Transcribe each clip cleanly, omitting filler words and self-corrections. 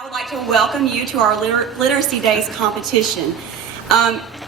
I would like to welcome you to our Literacy Days competition.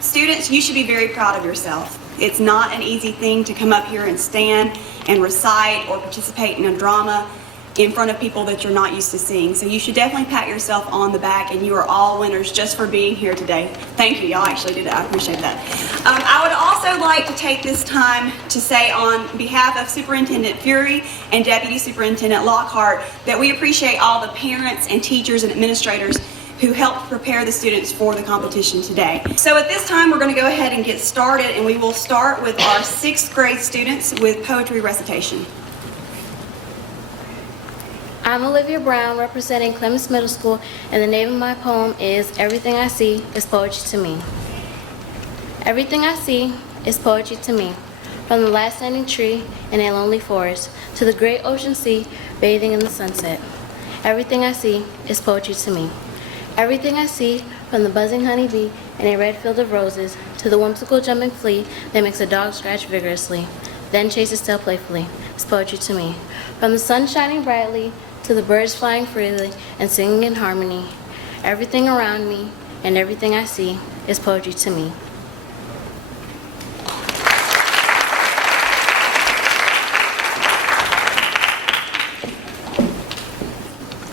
Students, you should be very proud of yourself. It's not an easy thing to come up here and stand and recite or participate in a drama in front of people that you're not used to seeing. So you should definitely pat yourself on the back, and you are all winners just for being here today. Thank you. Y'all actually did it. I appreciate that. I would also like to take this time to say on behalf of Superintendent Fury and Deputy Superintendent Lockhart that we appreciate all the parents and teachers and administrators who helped prepare the students for the competition today. So at this time, we're going to go ahead and get started, and we will start with our 6th grade students with poetry recitation. I'm Olivia Brown, representing Clemens Middle School, and the name of my poem is Everything I See is Poetry to Me. Everything I see is poetry to me, from the last standing tree in a lonely forest to the great ocean sea bathing in the sunset. Everything I see is poetry to me. Everything I see, from the buzzing honeybee in a red field of roses to the whimsical jumping flea that makes a dog scratch vigorously, then chases tail playfully, is poetry to me. From the sun shining brightly to the birds flying freely and singing in harmony, everything around me and everything I see is poetry to me.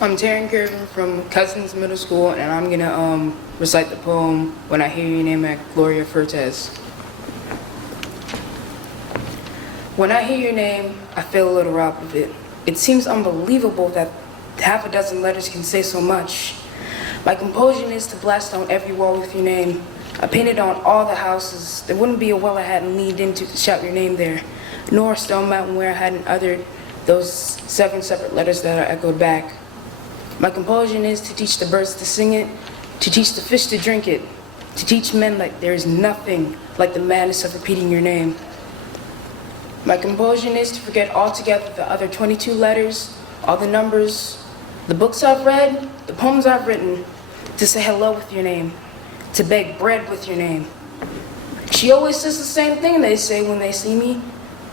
I'm Taryn Kirby from Cousins Middle School, and I'm gonna recite the poem When I Hear Your Name at Gloria Fertez. When I hear your name, I feel a little robbed of it. It seems unbelievable that half a dozen letters can say so much. My compulsion is to blast on every wall with your name. I painted on all the houses. There wouldn't be a well I hadn't leaned into to shout your name there, nor a stone mountain where I hadn't uttered those 7 separate letters that are echoed back. My compulsion is to teach the birds to sing it, to teach the fish to drink it, to teach men that there is nothing like the madness of repeating your name. My compulsion is to forget altogether the other 22 letters, all the numbers, the books I've read, the poems I've written, to say hello with your name, to beg bread with your name. She always says the same thing they say when they see me,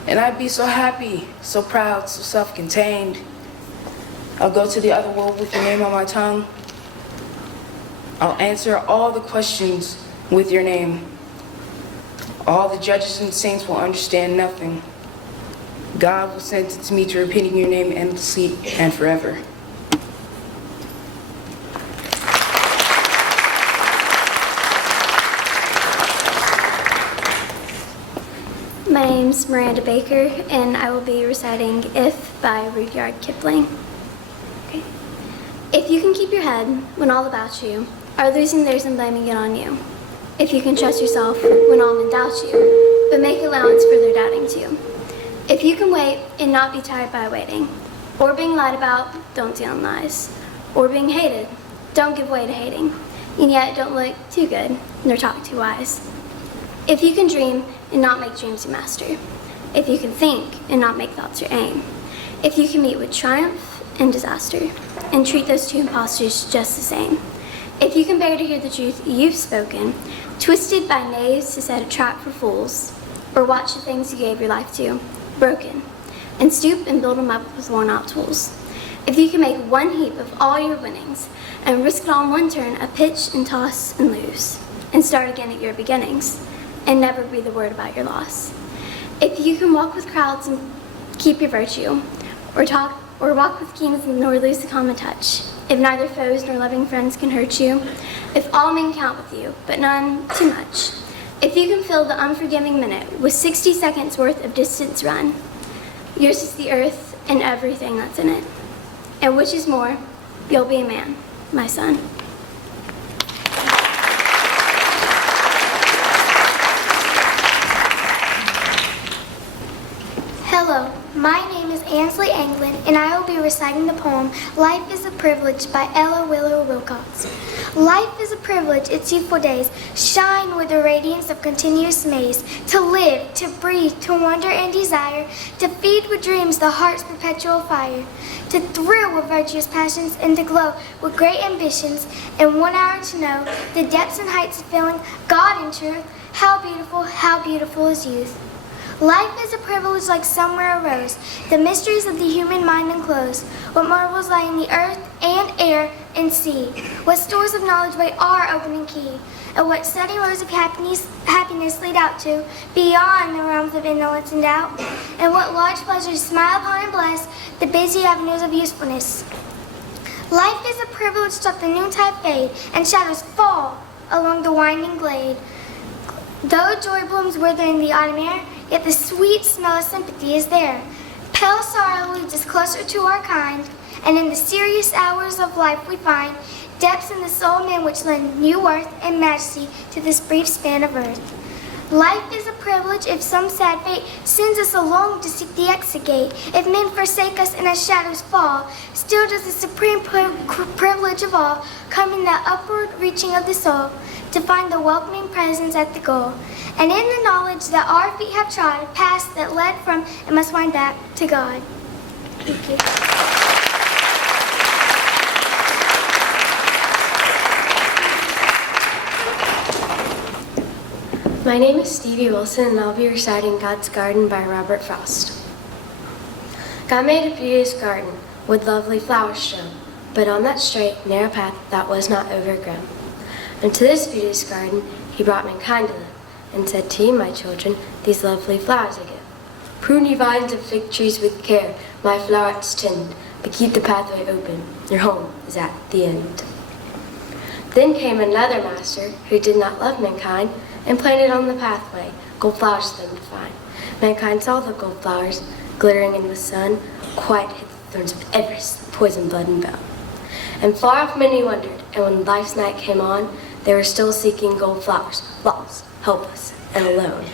and I'd be so happy, so proud, so self-contained. I'll go to the other world with your name on my tongue. I'll answer all the questions with your name. All the judges and saints will understand nothing. God will sentence me to repeating your name endlessly and forever. My name's Miranda Baker, and I will be reciting If by Rudyard Kipling. Okay. If you can keep your head when all about you are losing theirs and blaming it on you. If you can trust yourself when all men doubt you, but make allowance for their doubting too. If you can wait and not be tired by waiting, or being lied about, don't deal in lies, or being hated, don't give way to hating, and yet don't look too good, nor talk too wise. If you can dream and not make dreams your master, if you can think and not make thoughts your aim, if you can meet with triumph and disaster, and treat those two impostors just the same, if you can bear to hear the truth you've spoken, twisted by knaves to set a trap for fools, or watch the things you gave your life to, broken, and stoop and build them up with worn-out tools. If you can make one heap of all your winnings, and risk it all in one turn, a pitch and toss and lose, and start again at your beginnings, and never breathe a word about your loss. If you can walk with crowds and keep your virtue, or walk with kings nor lose the common touch, if neither foes nor loving friends can hurt you, if all men count with you, but none too much, if you can fill the unforgiving minute with 60 seconds worth of distance run, yours is the earth and everything that's in it. And which is more, you'll be a man, my son. Hello, my name is Ansley Anglin, and I will be reciting the poem Life is a Privilege by Ella Willow Wilcox. Life is a privilege, its youthful days shine with the radiance of continuous maze. To live, to breathe, to wonder and desire, to feed with dreams the heart's perpetual fire, to thrill with virtuous passions and to glow with great ambitions, in 1 hour to know the depths and heights of feeling God in truth. How beautiful is youth. Life is a privilege like somewhere a rose, the mysteries of the human mind enclose, what marvels lie in the earth and air and sea, what stores of knowledge wait our opening key, and what steady roads of happiness lead out to, beyond the realms of indolence and doubt, and what large pleasures smile upon and bless the busy avenues of usefulness. Life is a privilege let the noontide fade, and shadows fall along the winding glade. Though joy blooms wither in the autumn air, yet the sweet smell of sympathy is there. Pale sorrow leads us closer to our kind, and in the serious hours of life we find depths in the soul of man which lend new worth and majesty to this brief span of earth. Life is a privilege if some sad fate sends us along to seek the exit gate. If men forsake us and as shadows fall, still does the supreme privilege of all come in that upward reaching of the soul to find the welcoming presence at the goal. And in the knowledge that our feet have trod, paths that led from and must wind back to God. Thank you. My name is Stevie Wilson, and I'll be reciting God's Garden by Robert Frost. God made a beauteous garden with lovely flowers shown, but on that straight, narrow path that was not overgrown. And to this beauteous garden he brought mankind to live, and said to you, my children, these lovely flowers I give. Prune ye vines and fig trees with care, my flowerets tend, but keep the pathway open, your home is at the end. Then came another master who did not love mankind, and planted on the pathway gold flowers for them to find. Mankind saw the gold flowers glittering in the sun, quite hid the thorns of every poison, blood, and bone. And far off many wondered, and when life's night came on, they were still seeking gold flowers, lost, helpless, and alone.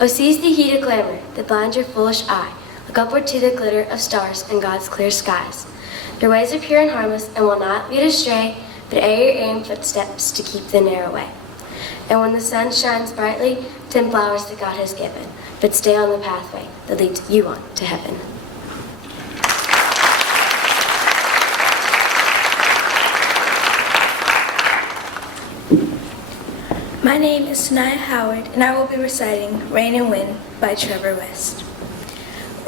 Oh, seize the heat of glamour that blinds your foolish eye. Look upward to the glitter of stars in God's clear skies. Your ways are pure and harmless and will not lead astray, but air your aim footsteps to keep the narrow way. And when the sun shines brightly, tend flowers that God has given, but stay on the pathway that leads you on to heaven. My name is Sanaya Howard, and I will be reciting Rain and Wind by Trevor West.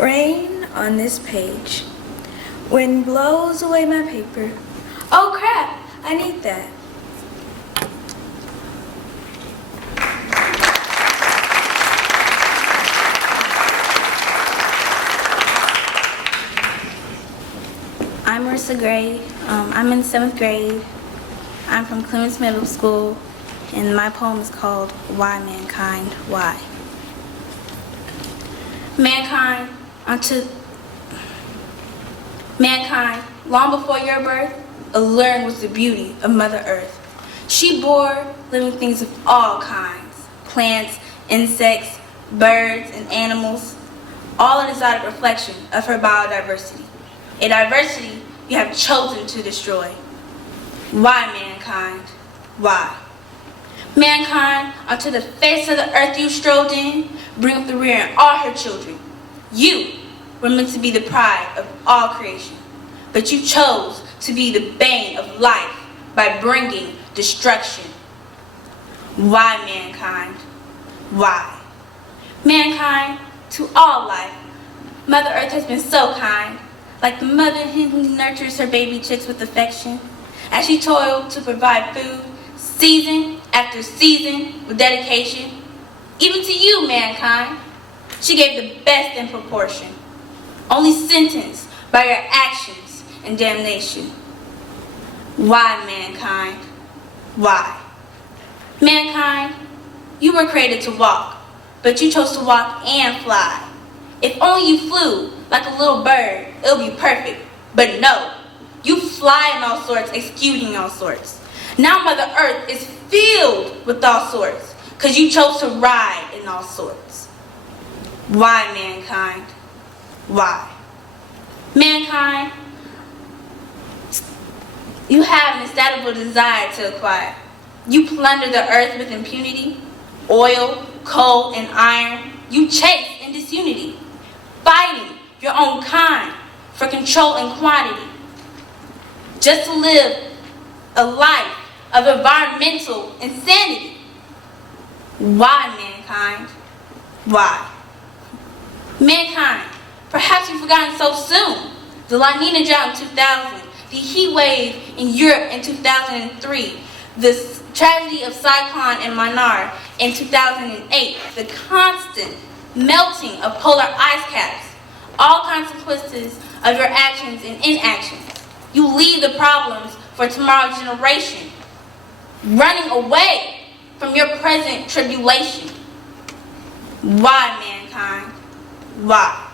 Rain on this page. Wind blows away my paper. Oh crap, I need that. I'm Marissa Gray. I'm in 7th grade. I'm from Clemens Middle School, and my poem is called Why Mankind, Why? Mankind, long before your birth, alluring was the beauty of Mother Earth. She bore living things of all kinds, plants, insects, birds, and animals, all a desired reflection of her biodiversity, a diversity you have chosen to destroy. Why, mankind? Why? Mankind, onto the face of the earth you strolled in, bring up the rear and all her children. You were meant to be the pride of all creation, but you chose to be the bane of life by bringing destruction. Why, mankind? Why? Mankind, to all life, Mother Earth has been so kind, like the mother hen who nurtures her baby chicks with affection, as she toiled to provide food, season after season, with dedication. Even to you, mankind, she gave the best in proportion, only sentenced by your actions and damnation. Why, mankind? Why? Mankind, you were created to walk, but you chose to walk and fly. If only you flew like a little bird, it would be perfect. But no, you fly in all sorts, executing all sorts. Now Mother Earth is filled with all sorts, because you chose to ride in all sorts. Why, mankind? Why? Mankind, you have an insatiable desire to acquire. You plunder the earth with impunity, oil, coal, and iron. You chase in disunity, fighting your own kind for control and quantity, just to live a life of environmental insanity. Why, mankind? Why? Mankind, perhaps you've forgotten so soon. The La Nina drought in 2000, the heat wave in Europe in 2003, the tragedy of Cyclone and Manar in 2008, the constant melting of polar ice caps, all consequences of your actions and inactions. You leave the problems for tomorrow's generation, running away from your present tribulation. Why, mankind? Why?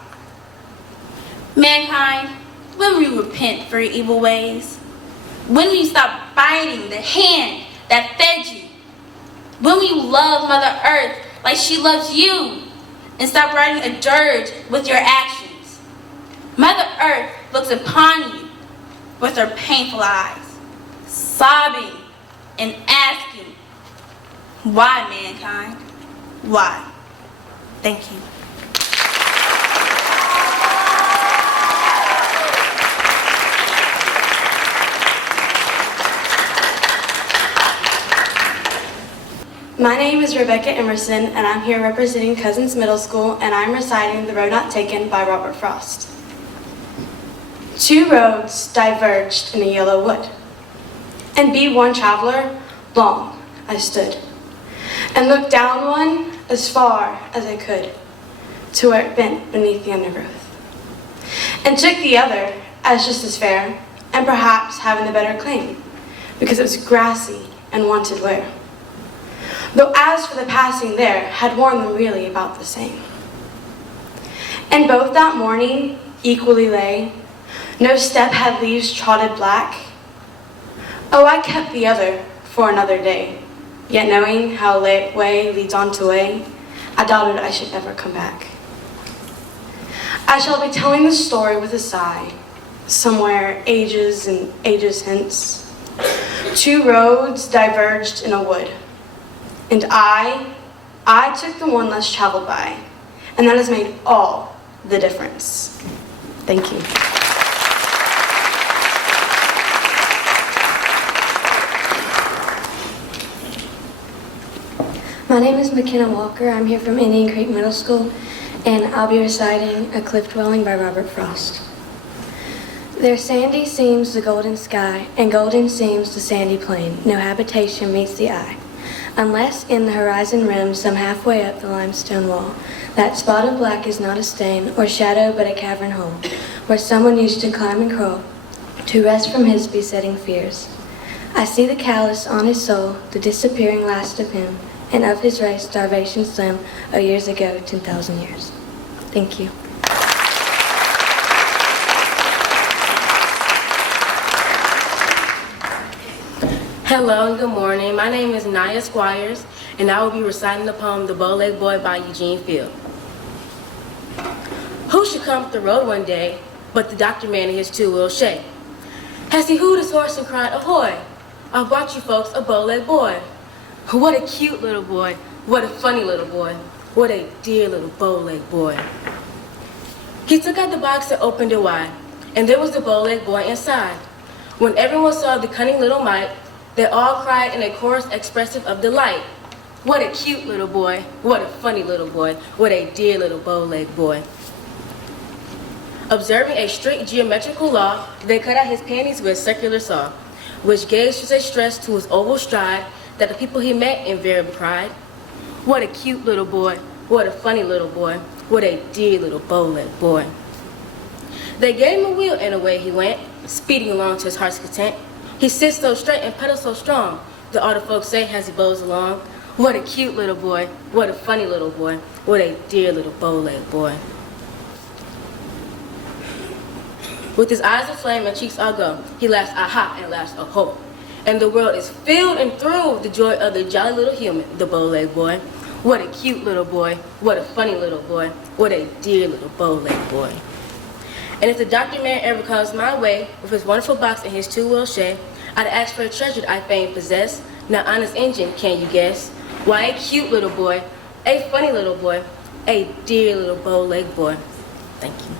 Mankind, when will you repent for your evil ways? When will you stop biting the hand that fed you? When will you love Mother Earth like she loves you and stop writing a dirge with your actions? Mother Earth looks upon you with her painful eyes, sobbing and asking, why, mankind? Why? Thank you. My name is Rebecca Emerson, and I'm here representing Cousins Middle School, and I'm reciting The Road Not Taken by Robert Frost. Two roads diverged in a yellow wood, and be one traveler, long I stood, and looked down one as far as I could, to where it bent beneath the undergrowth, and took the other as just as fair, and perhaps having the better claim, because it was grassy and wanted wear. Though as for the passing there, had worn them really about the same. And both that morning equally lay, no step had leaves trodden black. Oh, I kept the other for another day, yet knowing how way leads on to way, I doubted I should ever come back. I shall be telling the story with a sigh, somewhere ages and ages hence. Two roads diverged in a wood, and I took the one less traveled by, and that has made all the difference. Thank you. My name is McKenna Walker. I'm here from Indian Creek Middle School, and I'll be reciting A Cliff Dwelling by Robert Frost. There sandy seems the golden sky, and golden seems the sandy plain. No habitation meets the eye, unless in the horizon rim, some halfway up the limestone wall. That spot of black is not a stain or shadow, but a cavern hole, where someone used to climb and crawl, to rest from his besetting fears. I see the callous on his soul, the disappearing last of him, and of his race starvation slim, oh years ago, 10,000 years. Thank you. Hello and good morning. My name is Naya Squires, and I will be reciting the poem The Bow-Legged Boy by Eugene Field. Who should come up the road one day but the doctor man in his two-wheel shay? Has he hooed his horse and cried, ahoy, I've brought you folks a bow-legged boy. What a cute little boy. What a funny little boy. What a dear little bow-legged boy. He took out the box and opened it wide, and there was the bow-legged boy inside. When everyone saw the cunning little mite, they all cried in a chorus expressive of delight. What a cute little boy. What a funny little boy. What a dear little bow-legged boy. Observing a strict geometrical law, they cut out his panties with a circular saw, which gave such a stress to his oval stride that the people he met invariably cried. What a cute little boy. What a funny little boy. What a dear little bow-legged boy. They gave him a wheel and away he went, speeding along to his heart's content. He sits so straight and pedals so strong, that all the folks say as he bows along. What a cute little boy. What a funny little boy. What a dear little bow-legged boy. With his eyes aflame and cheeks aglow, he laughs aha and laughs oh-ho. And the world is filled and thrilled with the joy of the jolly little human, the bow-legged boy. What a cute little boy. What a funny little boy. What a dear little bow-legged boy. And if the doctor man ever comes my way with his wonderful box and his two-wheel shay, I'd ask for a treasure I fain possess. Now honest engine, can you guess? Why, a cute little boy, a funny little boy, a dear little bow-legged boy. Thank you.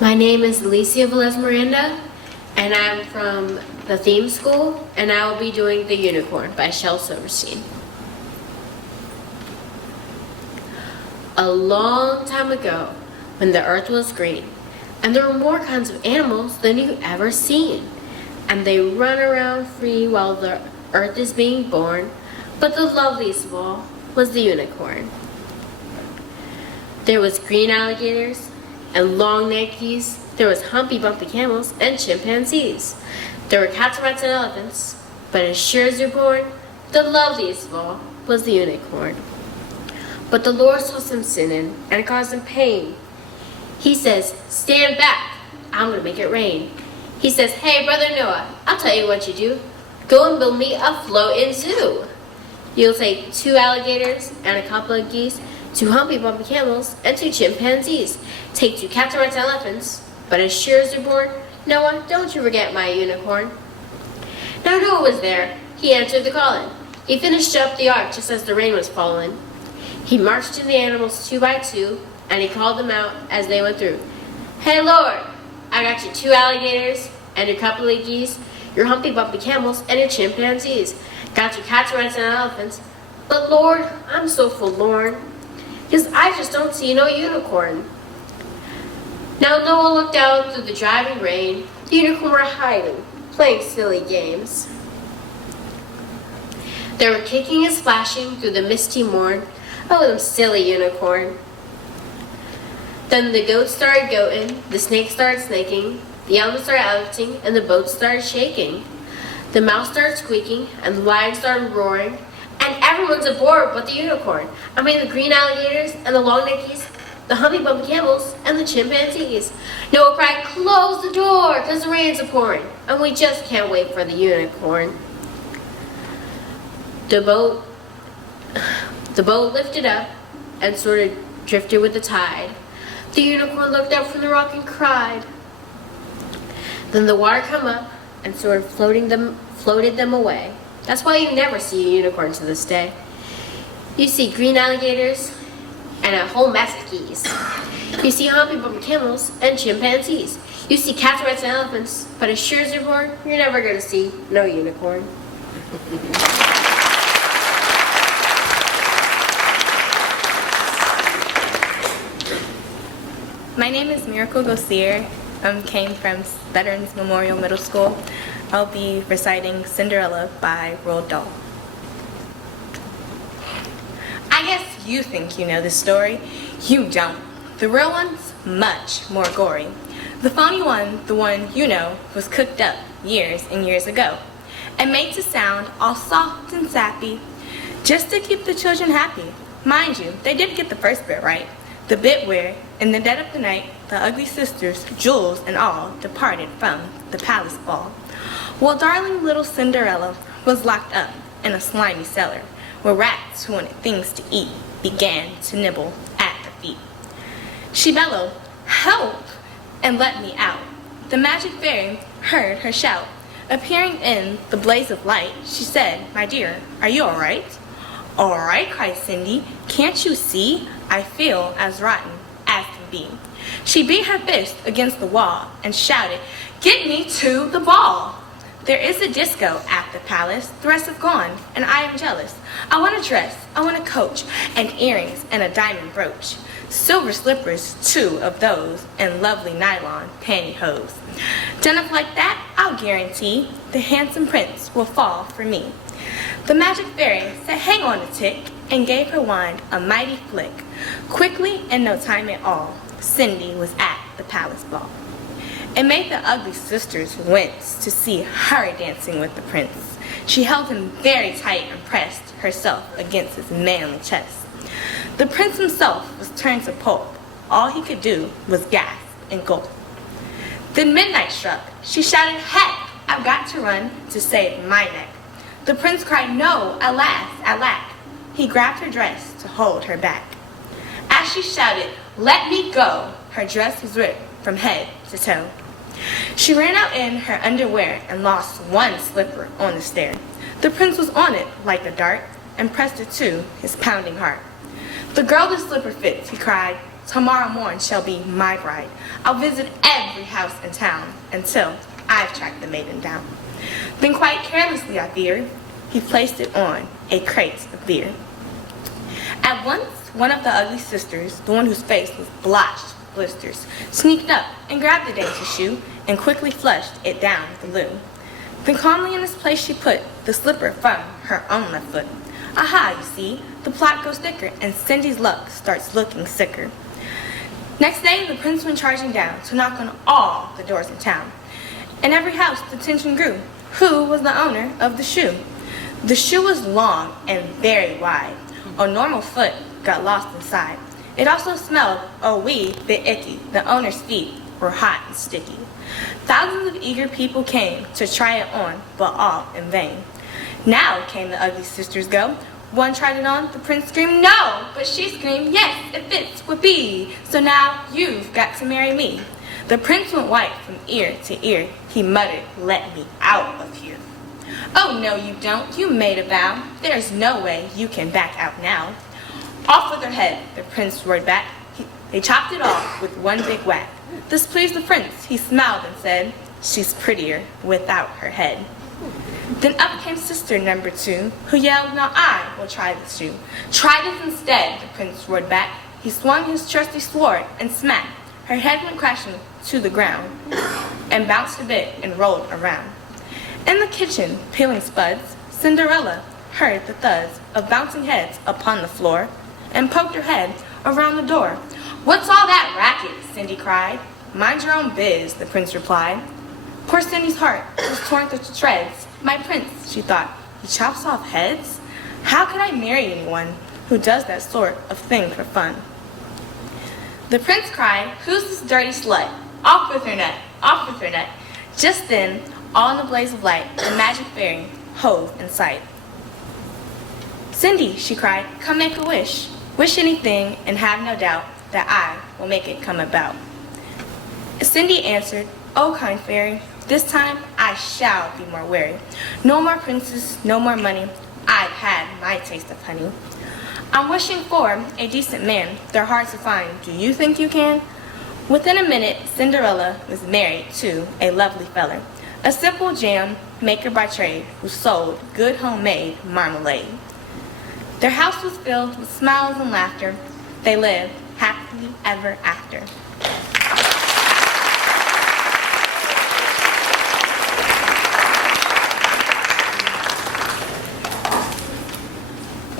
My name is Alicia Velez Miranda, and I'm from the theme school, and I will be doing The Unicorn by Shel Silverstein. A long time ago, when the earth was green, and there were more kinds of animals than you've ever seen, and they run around free while the earth is being born, but the loveliest of all was the unicorn. There was green alligators and long-necked geese. There was humpy bumpy camels and chimpanzees. There were cats, rats, and elephants, but as sure as you're born, the loveliest of all was the unicorn. But the Lord saw some sinning, and it caused him pain. He says, "Stand back, I'm going to make it rain." He says, "Hey, Brother Noah, I'll tell you what you do. Go and build me a floating zoo. You'll take 2 alligators and a couple of geese, 2 humpy bumpy camels, and 2 chimpanzees. Take 2 cats, rats, and elephants, but as sure as you're born, Noah, don't you forget my unicorn." Now Noah was there. He answered the calling. He finished up the ark just as the rain was falling. He marched in the animals 2 by 2, and he called them out as they went through. "Hey, Lord, I got you 2 alligators and your couple of geese, your humpy bumpy camels, and your chimpanzees. Got your cats, rats, and elephants. But Lord, I'm so forlorn, because I just don't see no unicorn." Now Noah looked out through the driving rain. The unicorn were hiding, playing silly games. They were kicking and splashing through the misty morn. Oh, them silly unicorn. Then the goats started goating, the snakes started snaking, the elephants started elevating, and the boats started shaking. The mouse started squeaking, and the lion started roaring, and everyone's aboard but the unicorn. I mean the green alligators, and the long-necked geese, the humpy bumpy camels, and the chimpanzees. Noah cried, "Close the door, because the rain's a-pouring, and we just can't wait for the unicorn." The boat lifted up and sort of drifted with the tide. The unicorn looked up from the rock and cried. Then the water came up and sort of floated them away. That's why you never see a unicorn to this day. You see green alligators and a whole mess of geese. You see humpy bumpy camels and chimpanzees. You see cats, rats, and elephants, but as sure as you're born, you're never going to see no unicorn. My name is Miracle Gosier. Came from Veterans Memorial Middle School. I'll be reciting Cinderella by Roald Dahl. I guess you think you know this story. You don't. The real one's much more gory. The phony one, the one you know, was cooked up years and years ago and made to sound all soft and sappy just to keep the children happy. Mind you, they did get the first bit right. The bit where, in the dead of the night, the ugly sisters, Jules and all, departed from the palace ball. While darling little Cinderella was locked up in a slimy cellar, where rats who wanted things to eat began to nibble at her feet. She bellowed, "Help!" and let me out. The magic fairy heard her shout. Appearing in the blaze of light, she said, "My dear, are you all right?" "All right," cried Cindy. "Can't you see? I feel as rotten as can be." She beat her fist against the wall and shouted, "Get me to the ball! There is a disco at the palace. The rest have gone, and I am jealous. I want a dress, I want a coach, and earrings and a diamond brooch. Silver slippers, 2 of those, and lovely nylon pantyhose. Done up like that, I'll guarantee the handsome prince will fall for me." The magic fairy said, "Hang on a tick," and gave her wand a mighty flick. Quickly, in no time at all, Cindy was at the palace ball. It made the ugly sisters wince to see her dancing with the prince. She held him very tight and pressed herself against his manly chest. The prince himself was turned to pulp. All he could do was gasp and gulp. Then midnight struck. She shouted, "Heck, I've got to run to save my neck." The prince cried, "No, alas, alack." He grabbed her dress to hold her back. As she shouted, "Let me go," her dress was ripped from head to toe. She ran out in her underwear and lost 1 slipper on the stair. The prince was on it like a dart and pressed it to his pounding heart. "The girl the slipper fits," he cried. "Tomorrow morn shall be my bride. I'll visit every house in town until I've tracked the maiden down. Then quite carelessly, I fear, he placed it on a crate of beer. At once, one of the ugly sisters, the one whose face was blotched with blisters, sneaked up and grabbed the dainty shoe and quickly flushed it down the loo. Then calmly in its place she put the slipper from her own left foot. Aha, you see, the plot goes thicker and Cindy's luck starts looking sicker. Next day, the prince went charging down to knock on all the doors in town. In every house, the tension grew. Who was the owner of the shoe? The shoe was long and very wide. A normal foot got lost inside. It also smelled a wee bit icky. The owner's feet were hot and sticky. Thousands of eager people came to try it on, but all in vain. Now came the ugly sisters go. One tried it on, the prince screamed, no! But she screamed, yes, it fits, whoopee! So now you've got to marry me. The prince went white from ear to ear. He muttered, let me out of here. Oh, no, you don't. You made a vow. There's no way you can back out now. Off with her head, the prince roared back. They chopped it off with one big whack. This pleased the prince. He smiled and said, she's prettier without her head. Then up came sister number 2, who yelled, now I will try this shoe. Try this instead, the prince roared back. He swung his trusty sword and smack. Her head went crashing to the ground and bounced a bit and rolled around. In the kitchen, peeling spuds, Cinderella heard the thuds of bouncing heads upon the floor and poked her head around the door. What's all that racket? Cindy cried. Mind your own biz, the prince replied. Poor Cindy's heart was torn to shreds. My prince, she thought, he chops off heads? How could I marry anyone who does that sort of thing for fun? The prince cried, who's this dirty slut? Off with her nut, off with her nut. Just then, all in a blaze of light, the magic fairy hove in sight. Cindy, she cried, come make a wish. Wish anything and have no doubt that I will make it come about. Cindy answered, oh kind fairy, this time I shall be more wary. No more princes, no more money. I've had my taste of honey. I'm wishing for a decent man. They're hard to find. Do you think you can? Within a minute, Cinderella was married to a lovely feller, a simple jam maker by trade who sold good homemade marmalade. Their house was filled with smiles and laughter. They lived happily ever after.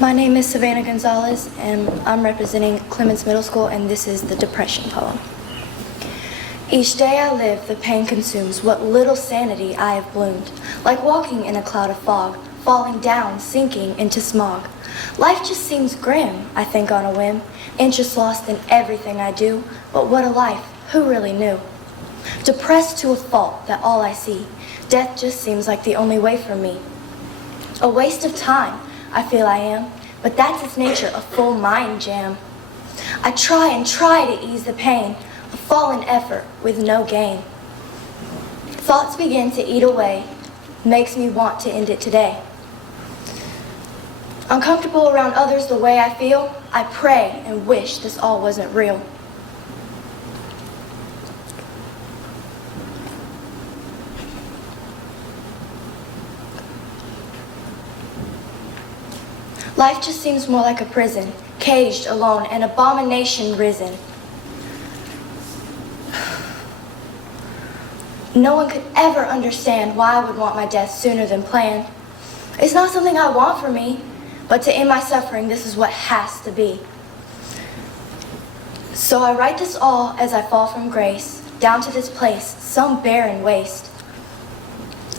My name is Savannah Gonzalez, and I'm representing Clemens Middle School, and this is the Depression poem. Each day I live, the pain consumes what little sanity I have bloomed, like walking in a cloud of fog, falling down, sinking into smog. Life just seems grim, I think on a whim, interest lost in everything I do, but what a life, who really knew? Depressed to a fault that all I see, death just seems like the only way for me. A waste of time, I feel I am, but that's its nature, a full mind jam. I try and try to ease the pain, a fallen effort with no gain. Thoughts begin to eat away, makes me want to end it today. Uncomfortable around others the way I feel, I pray and wish this all wasn't real. Life just seems more like a prison, caged, alone, an abomination risen. No one could ever understand why I would want my death sooner than planned. It's not something I want for me, but to end my suffering, this is what has to be. So I write this all as I fall from grace, down to this place, some barren waste.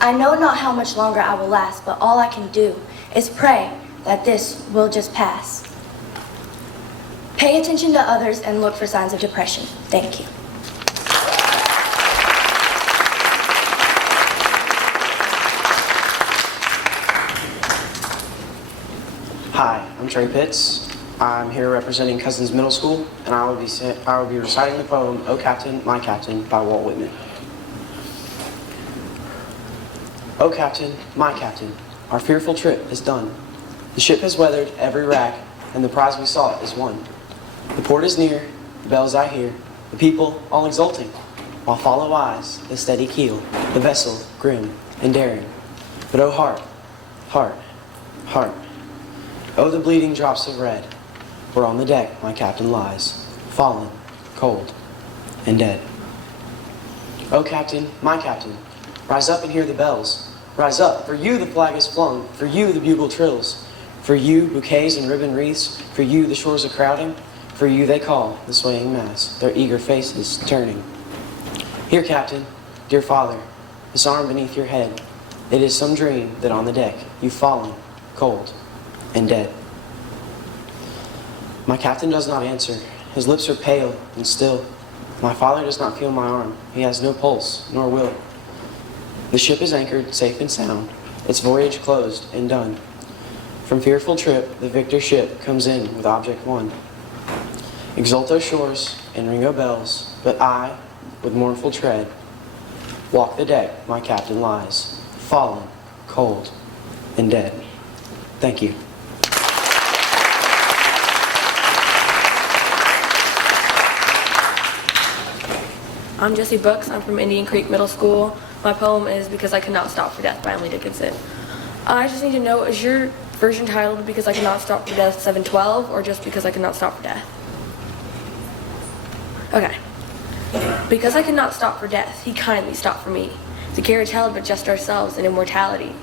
I know not how much longer I will last, but all I can do is pray that this will just pass. Pay attention to others and look for signs of depression. Thank you. Hi, I'm Trey Pitts. I'm here representing Cousins Middle School, and I will be reciting the poem "O Captain, My Captain" by Walt Whitman. O Captain, my Captain, our fearful trip is done. The ship has weathered every rack, and the prize we sought is won. The port is near, the bells I hear, the people all exulting. while follow eyes the steady keel, the vessel grim and daring. But oh heart, heart, heart, oh the bleeding drops of red, where on the deck my captain lies, fallen, cold, and dead. Oh captain, my captain, rise up and hear the bells. Rise up, for you the flag is flung, for you the bugle trills, for you bouquets and ribbon wreaths, for you the shores are crowding, for you they call the swaying mass, their eager faces turning. Here, captain, dear father, this arm beneath your head, it is some dream that on the deck you've fallen, cold, and dead. My captain does not answer. His lips are pale and still. My father does not feel my arm. He has no pulse, nor will. The ship is anchored safe and sound, its voyage closed and done. From fearful trip, the victor ship comes in with object won. Exulto shores and ringo bells, but I, with mournful tread, walk the deck my captain lies, fallen, cold, and dead. Thank you. I'm Jesse Brooks. I'm from Indian Creek Middle School. My poem is Because I Could Not Stop for Death by Emily Dickinson. I just need to know, is your version titled Because I Could Not Stop for Death 712 or just Because I Could Not Stop for Death? Okay. Because I could not stop for death, he kindly stopped for me. The carriage held but just ourselves in immortality.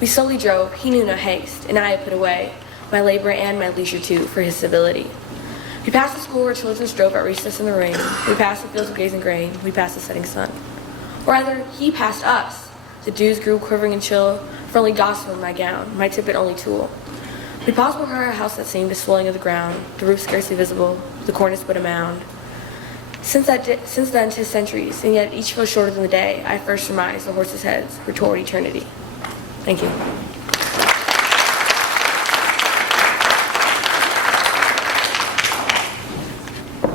We slowly drove, he knew no haste, and I had put away my labor and my leisure too for his civility. We passed the school where children strove at recess in the rain. We passed the fields of grazing grain. We passed the setting sun. Or rather, he passed us. The dews grew quivering and chill, for only gossamer in my gown, my tippet only tool. We paused before a house that seemed a swelling of the ground, the roof scarcely visible, the cornice but a mound. Since then, 'tis centuries, and yet each feels shorter than the day I first surmised the horses' heads were toward eternity. Thank you.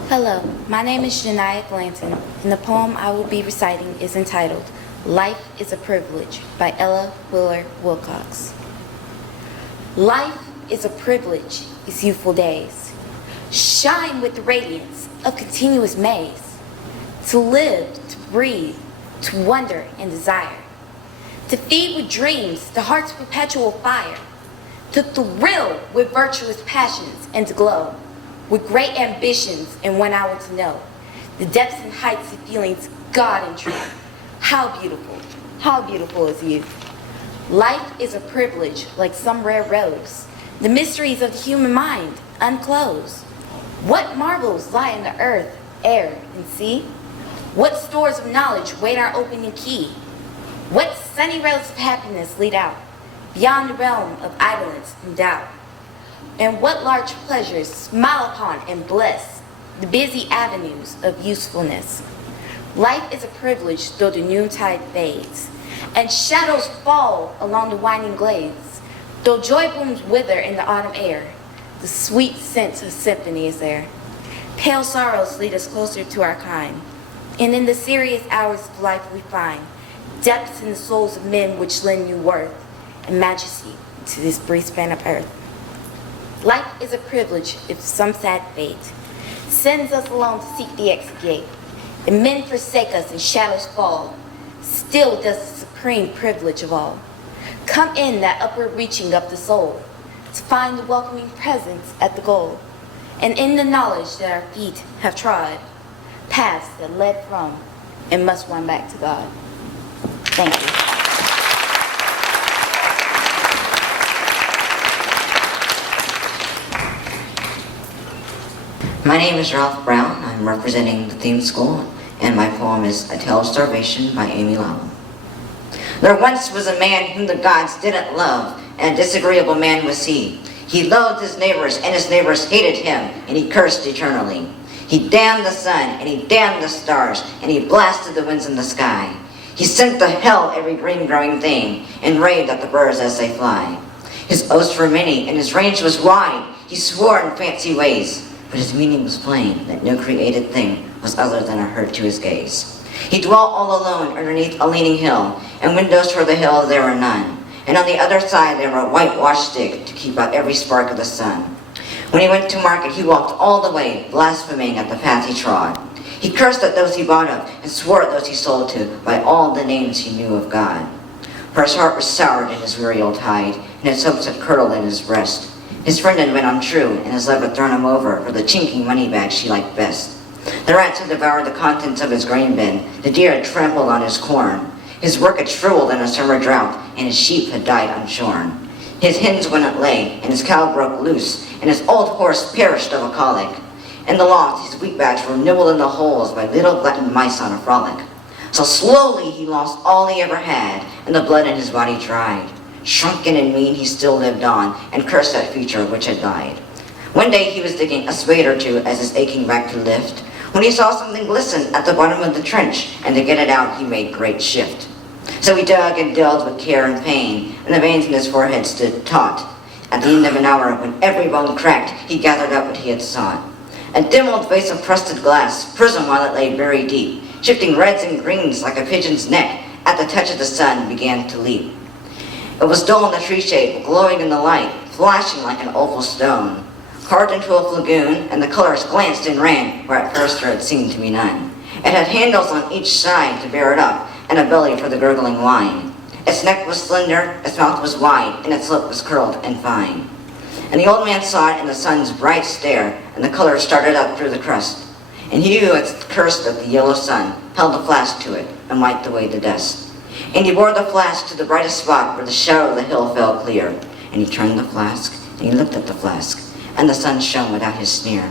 Hello, my name is Janiyah Glanton, and the poem I will be reciting is entitled Life is a Privilege by Ella Wheeler Wilcox. Life is a privilege, its youthful days shine with the radiance of continuous maze. To live, to breathe, to wonder and desire. To feed with dreams the heart's perpetual fire. To thrill with virtuous passions and to glow with great ambitions and one hour to know the depths and heights of feelings God and truth. How beautiful is youth. Life is a privilege like some rare rose, the mysteries of the human mind unclosed. What marvels lie in the earth, air, and sea? What stores of knowledge wait our opening key? What sunny roads of happiness lead out beyond the realm of idleness and doubt? And what large pleasures smile upon and bless the busy avenues of usefulness? Life is a privilege though the noontide fades, and shadows fall along the winding glades. Though joy blooms wither in the autumn air, the sweet sense of symphony is there. Pale sorrows lead us closer to our kind, and in the serious hours of life we find depths in the souls of men which lend new worth and majesty to this brief span of earth. Life is a privilege if some sad fate sends us alone to seek the exit gate, and men forsake us and shadows fall, still does the supreme privilege of all come in that upward reaching of the soul to find the welcoming presence at the goal, and in the knowledge that our feet have trod paths that led from and must wind back to God. Thank you. My name is Ralph Brown. I'm representing the theme school, and my poem is A Tale of Starvation by Amy Lowell. There once was a man whom the gods didn't love, and a disagreeable man was he. He loathed his neighbors, and his neighbors hated him, and he cursed eternally. He damned the sun, and he damned the stars, and he blasted the winds in the sky. He sent to hell every green growing thing, and raved at the birds as they fly. His oaths were many, and his range was wide. He swore in fancy ways, but his meaning was plain, that no created thing was other than a hurt to his gaze. He dwelt all alone underneath a leaning hill, and windows toward the hill there were none. And on the other side there were a whitewashed stick to keep out every spark of the sun. When he went to market, he walked all the way, blaspheming at the path he trod. He cursed at those he bought of, and swore at those he sold to, by all the names he knew of God. For his heart was soured in his weary old hide, and his hopes had curdled in his breast. His friend had been untrue, and his love had thrown him over for the chinking money bag she liked best. The rats had devoured the contents of his grain bin, the deer had trampled on his corn. His work had shriveled in a summer drought, and his sheep had died unshorn. His hens wouldn't lay, and his cow broke loose, and his old horse perished of a colic. In the loft, his wheatbacks were nibbled in the holes by little glutton mice on a frolic. So slowly he lost all he ever had, and the blood in his body dried. Shrunken and mean, he still lived on, and cursed that future which had died. One day he was digging a spade or two as his aching back could lift, when he saw something glisten at the bottom of the trench, and to get it out he made great shift. So he dug and delved with care and pain, and the veins in his forehead stood taut. At the end of an hour, when every bone cracked, he gathered up what he had sought. A dim old vase of crusted glass, prism while it lay very deep, shifting reds and greens like a pigeon's neck, at the touch of the sun began to leap. It was dull in the tree shade, glowing in the light, flashing like an opal stone, carved into a lagoon, and the colors glanced and ran where at first there had seemed to be none. It had handles on each side to bear it up, and a belly for the gurgling wine. Its neck was slender, its mouth was wide, and its lip was curled and fine. And the old man saw it in the sun's bright stare, and the colors started up through the crust. And he who had cursed at the yellow sun held the flask to it and wiped away the dust. And he bore the flask to the brightest spot where the shadow of the hill fell clear. And he turned the flask, and he looked at the flask, and the sun shone without his sneer.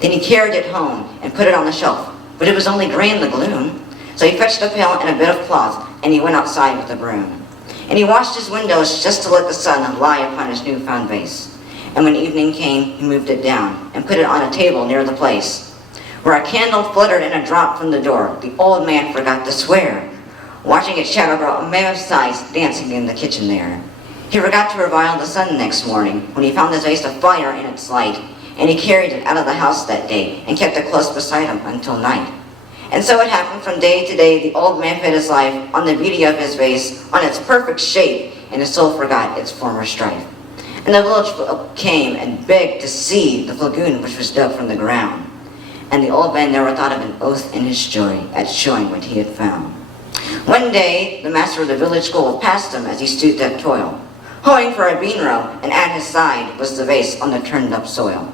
Then he carried it home and put it on the shelf, but it was only gray in the gloom. So he fetched a pail and a bit of cloth, and he went outside with a broom. And he washed his windows just to let the sun lie upon his newfound vase. And when evening came, he moved it down and put it on a table near the place. Where a candle fluttered in a drop from the door, the old man forgot to swear, watching its shadow grow a mammoth size dancing in the kitchen there. He forgot to revile the sun next morning when he found his vase afire in its light, and he carried it out of the house that day and kept it close beside him until night. And so it happened from day to day, the old man fed his life on the beauty of his vase, on its perfect shape, and his soul forgot its former strife. And the village folk came and begged to see the lagoon which was dug from the ground. And the old man never thought of an oath in his joy at showing what he had found. One day, the master of the village school passed him as he stooped at toil, hoeing for a bean row, and at his side was the vase on the turned-up soil.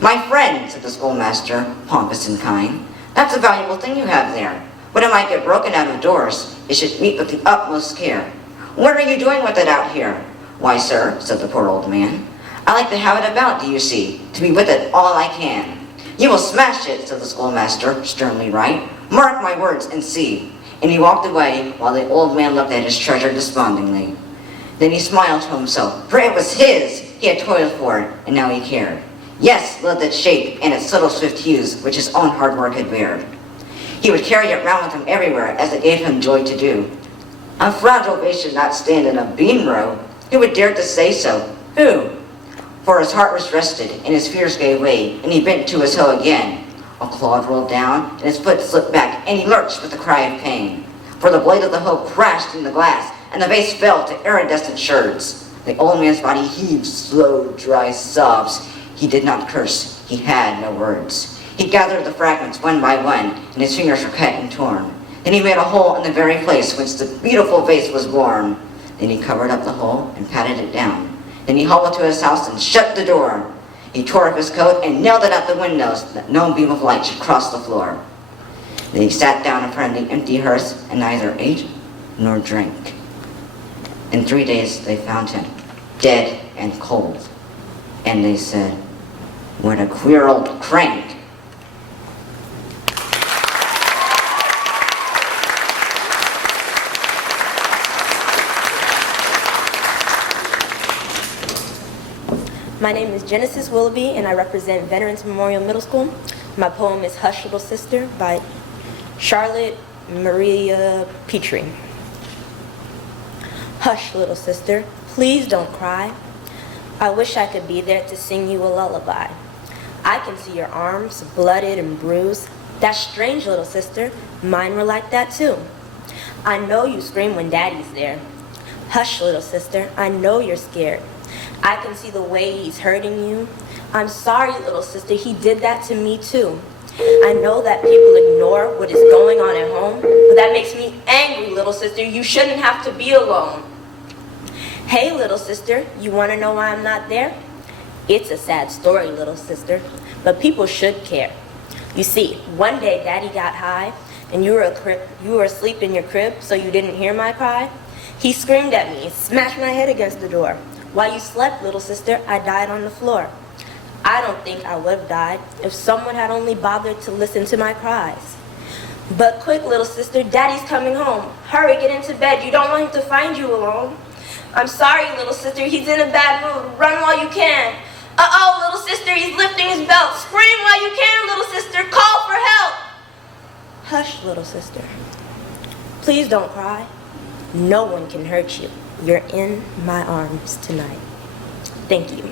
"My friend," said the schoolmaster, pompous and kind, "that's a valuable thing you have there. But it might get broken out of doors. It should meet with the utmost care. What are you doing with it out here?" "Why, sir," said the poor old man, "I like to have it about, do you see, to be with it all I can." "You will smash it," said the schoolmaster, sternly right. "Mark my words and see." And he walked away while the old man looked at his treasure despondingly. Then he smiled to himself, for it was his. He had toiled for it, and now he cared. Yes, loved its shape and its subtle swift hues, which his own hard work had bared. He would carry it round with him everywhere, as it gave him joy to do. A fragile vase should not stand in a bean row. Who would dare to say so? Who? For his heart was rested, and his fears gave way, and he bent to his hoe again. A clod rolled down, and his foot slipped back, and he lurched with a cry of pain. For the blade of the hoe crashed in the glass, and the vase fell to iridescent sherds. The old man's body heaved slow, dry sobs. He did not curse. He had no words. He gathered the fragments one by one, and his fingers were cut and torn. Then he made a hole in the very place whence the beautiful vase was born. Then he covered up the hole and patted it down. Then he hobbled to his house and shut the door. He tore up his coat and nailed it at the windows that no beam of light should cross the floor. Then he sat down in front of the empty hearth and neither ate nor drank. In 3 days they found him, dead and cold. And they said, "What a queer old crank." My name is Genesis Willoughby, and I represent Veterans Memorial Middle School. My poem is Hush Little Sister by Charlotte Maria Petrie. Hush, little sister, please don't cry. I wish I could be there to sing you a lullaby. I can see your arms, blooded and bruised. That's strange, little sister. Mine were like that too. I know you scream when daddy's there. Hush, little sister, I know you're scared. I can see the way he's hurting you. I'm sorry, little sister, he did that to me too. I know that people ignore what is going on at home, but that makes me angry, little sister. You shouldn't have to be alone. Hey, little sister, you want to know why I'm not there? It's a sad story, little sister, but people should care. You see, one day Daddy got high, and you were asleep in your crib, so you didn't hear my cry. He screamed at me, smashed my head against the door. While you slept, little sister, I died on the floor. I don't think I would have died if someone had only bothered to listen to my cries. But quick, little sister, Daddy's coming home. Hurry, get into bed. You don't want him to find you alone. I'm sorry, little sister, he's in a bad mood. Run while you can. Uh-oh, little sister, he's lifting his belt. Scream while you can, little sister. Call for help. Hush, little sister. Please don't cry. No one can hurt you. You're in my arms tonight. Thank you.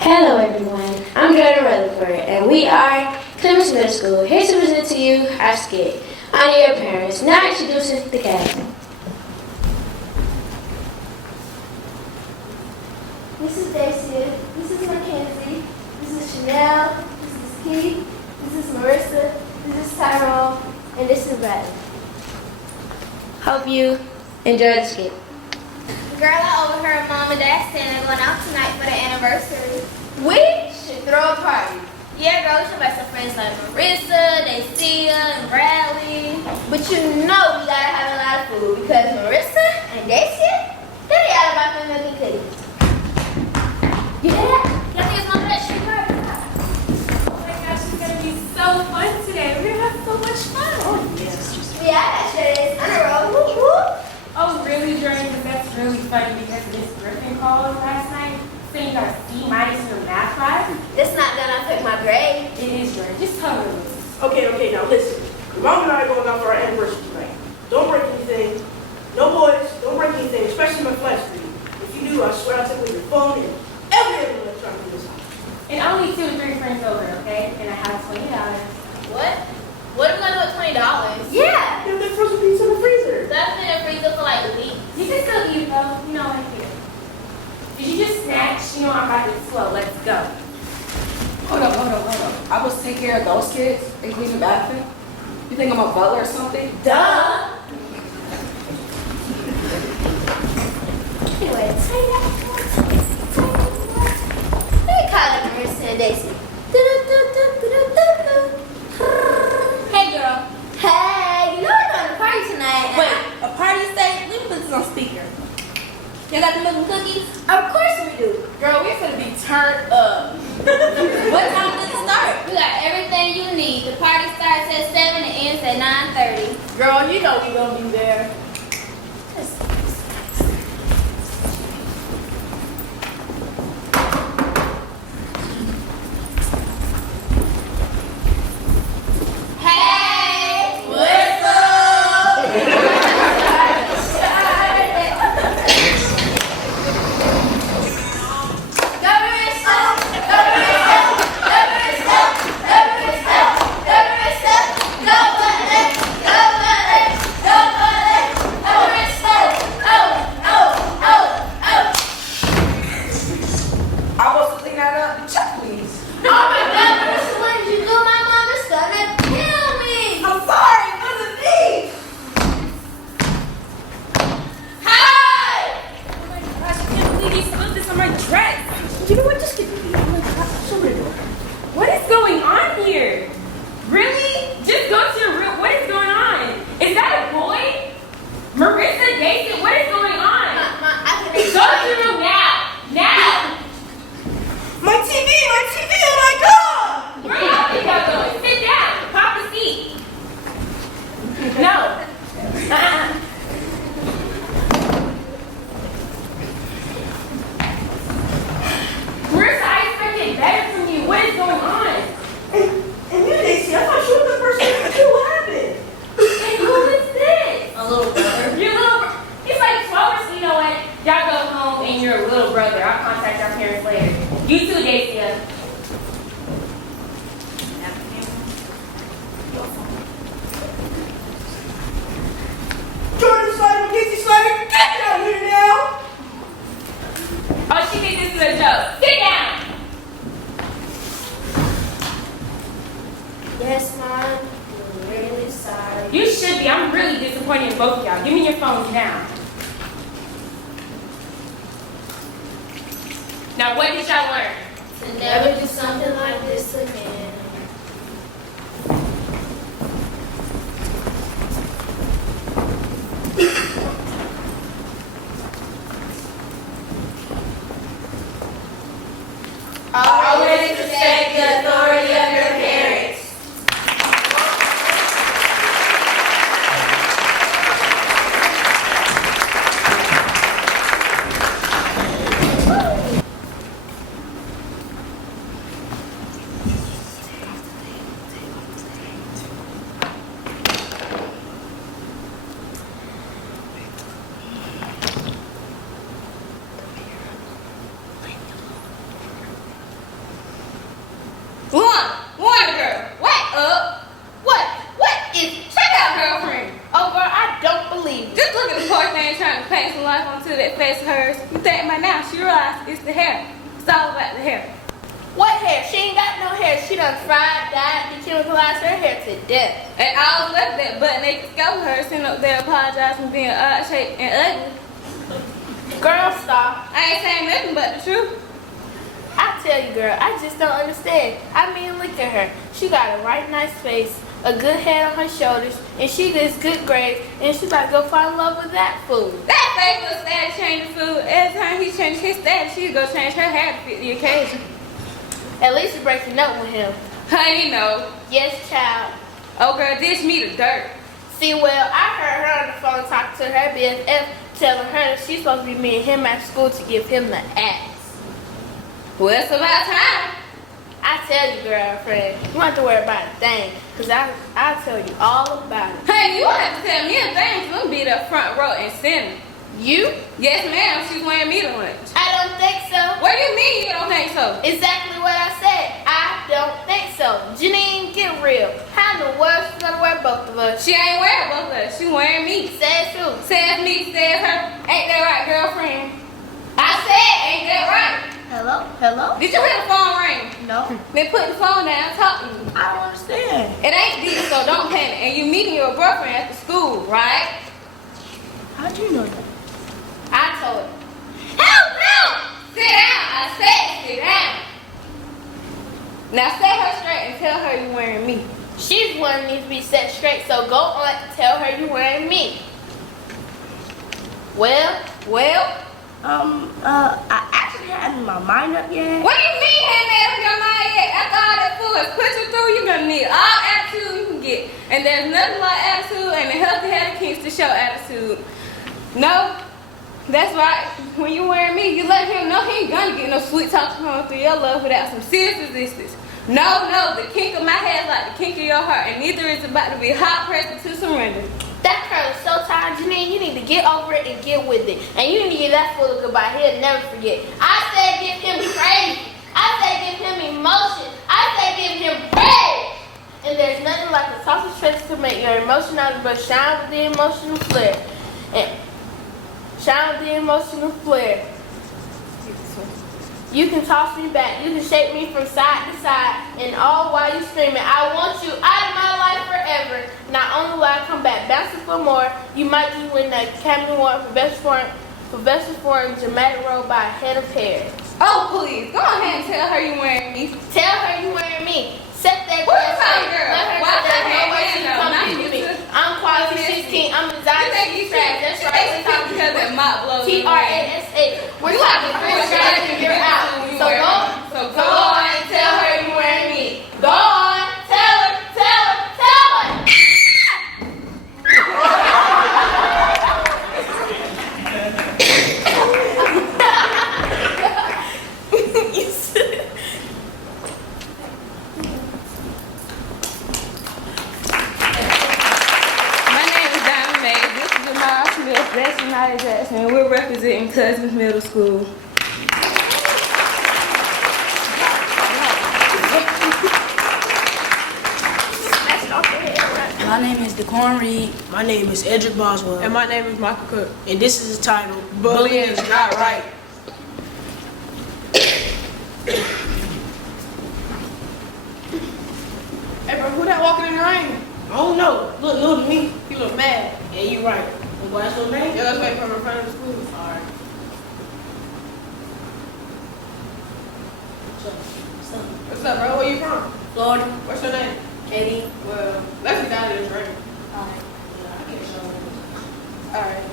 Hello everyone, I'm Jordan Rutherford and we are Clemens Middle School, here to present to you our skit, Honor Your Parents. Now introducing the cast. This is Dacia, this is Mackenzie, this is Chanel, this is Keith, this is Marissa, this is Tyrone, and this is Bradley. Hope you enjoy the skit. Girl, I overheard Mom and Dad saying they're going out tonight for their anniversary. We should throw a party. Yeah, girl, we should invite some friends like Marissa, Dacia, and Bradley. But you know we gotta have a lot of food because Marissa and Dacia, they out about them making cookies. You hear that? Y'all think it's Mom and Dad should go? Oh my gosh, it's gonna be so fun today. We're gonna have so much fun. Oh, yes. Yeah, I got shredded on the road. Woo woo. Oh, really, Jordan? That's really funny because Miss Griffin called last night saying you got a C- in your math class. That's not gonna affect my grade. It is, Jordan. Just tell her. Okay, now listen. Your mom and I are going out for our anniversary tonight. Don't break anything. No boys, don't break anything, especially my flash screen. If you do, I swear I'll take away your phone and every electronic in this house. And only 2 or 3 friends over, okay? And I have $20. What? What are we gonna do with $20? Yeah. Yeah, the frozen pizza in the freezer. That's been in the freezer for like weeks. You can still eat though. You know what I feel. Did you just snatch? You know I'm about to slow. Let's go. Hold up. I was take care of those kids and clean the bathroom. You think I'm a butler or something? Duh. Anyway, They call it Marissa and Dacia. hey girl. Hey, you know we're going to a party tonight. Wait, a party stage? Let me put this on speaker. Y'all got the milk and cookies? Of course we do. Girl, we're gonna be turned up. What time does it start? We got everything you need. The party starts at 7 and ends at 9:30. Girl, you know we gonna be there. Hey, what's up? You should be. I'm really disappointed in both of y'all. Give me your phones now. Now, what did y'all learn? To never do something like this again. Always respect the authority of your parents. One girl. What up? What is, check out girlfriend. Oh girl, I don't believe it. Just look at the poor thing trying to paint some life onto that face of hers. You think by now she realized it's the hair. It's all about the hair. What hair? She ain't got no hair. She done fried, dyed, dechemicalized her hair to death. And all left that butt naked scalp of her sitting up there apologizing for being odd shaped and ugly. Girl, stop. I ain't saying nothing but the truth. I tell you, girl, I just don't understand. I mean, look at her. She got a right nice face, a good head on her shoulders, and she gets good grades, and she about to go fall in love with that fool. That faithful status change the fool. Every time he changes his status, she'd go change her hair to fit the occasion. At least you're breaking up with him. Honey, no. Yes, child. Oh, girl, dish me the dirt. See, well, I heard her on the phone talking to her BFF, telling her that she's supposed to be meeting him at school to give him the ass. Well, it's about time. I tell you, girlfriend, you don't have to worry about a thing, because I'll tell you all about it. Hey, you don't have to tell me a thing, because I'm be the front row and center. You? Yes, ma'am. She's wearing me to lunch. I don't think so. What do you mean you don't think so? Exactly what I said. I don't think so. Janine, get real. How in the world she's going to wear both of us? She ain't wearing both of us. She wearing me. Says who? Says me, says her. Ain't that right, girlfriend? I said, ain't that right? Hello? Hello? Did you hear the phone ring? No. Then put the phone down, talk to me. I don't understand. It ain't deep, so don't panic. And you meeting your boyfriend at the school, right? How'd you know that? I told her. Help! Sit down. I said sit down. Now set her straight and tell her you're wearing me. She's the one that needs to be set straight, so go on and tell her you're wearing me. Well? I actually hadn't my mind up yet. What do you mean hadn't made up your mind yet? After all that fool has put you through, you're gonna need all attitude you can get. And there's nothing like attitude, and a healthy head of kings to show attitude. No, that's right. When you wearing me, you let him know he ain't gonna get no sweet talk coming through your love without some serious resistance. No, the kink of my head is like the kink of your heart, and neither is about to be hot pressed to surrender. That girl is so tired, Janine. You need to get over it and get with it. And you need to give that fool a goodbye. He'll never forget. I said give him praise. I said give him emotion. I said give him praise. And there's nothing like a toss of tricks to make your emotion out of but shine with the emotional flair. And shine with the emotional flair. You can toss me back. You can shake me from side to side. And all while you screaming, I want you out of my life forever. Not only will I come back bouncing for more, you might just win the Academy Award for Best Foreign Dramatic Role by a head of hair. Oh, please. Go ahead and tell her you're wearing me. Tell her you're wearing me. Set that girl straight. Let her know there's no way she's coming to me. I'm quality 16. I'm designing these tracks. That's right. Because that mop blows. TRASA. We're talking 3 strikes and you're out. So go on and tell her you're wearing me. Go on. Tell her. That's United Jackson, and we're representing Cousins Middle School. My name is DeQuan Reed. My name is Edric Boswell. And my name is Michael Cook. And this is titled Bullying is Not Right. Hey bro, who that walking in the rain? I don't know. Look new to me. right. Well, that's your name? Yeah, let's wait from in front of the school. All right. What's up, bro? Where you from? Florida. What's your name? Katie. Well, let's get out of this rain. All right. Yeah, I can't show you. All right.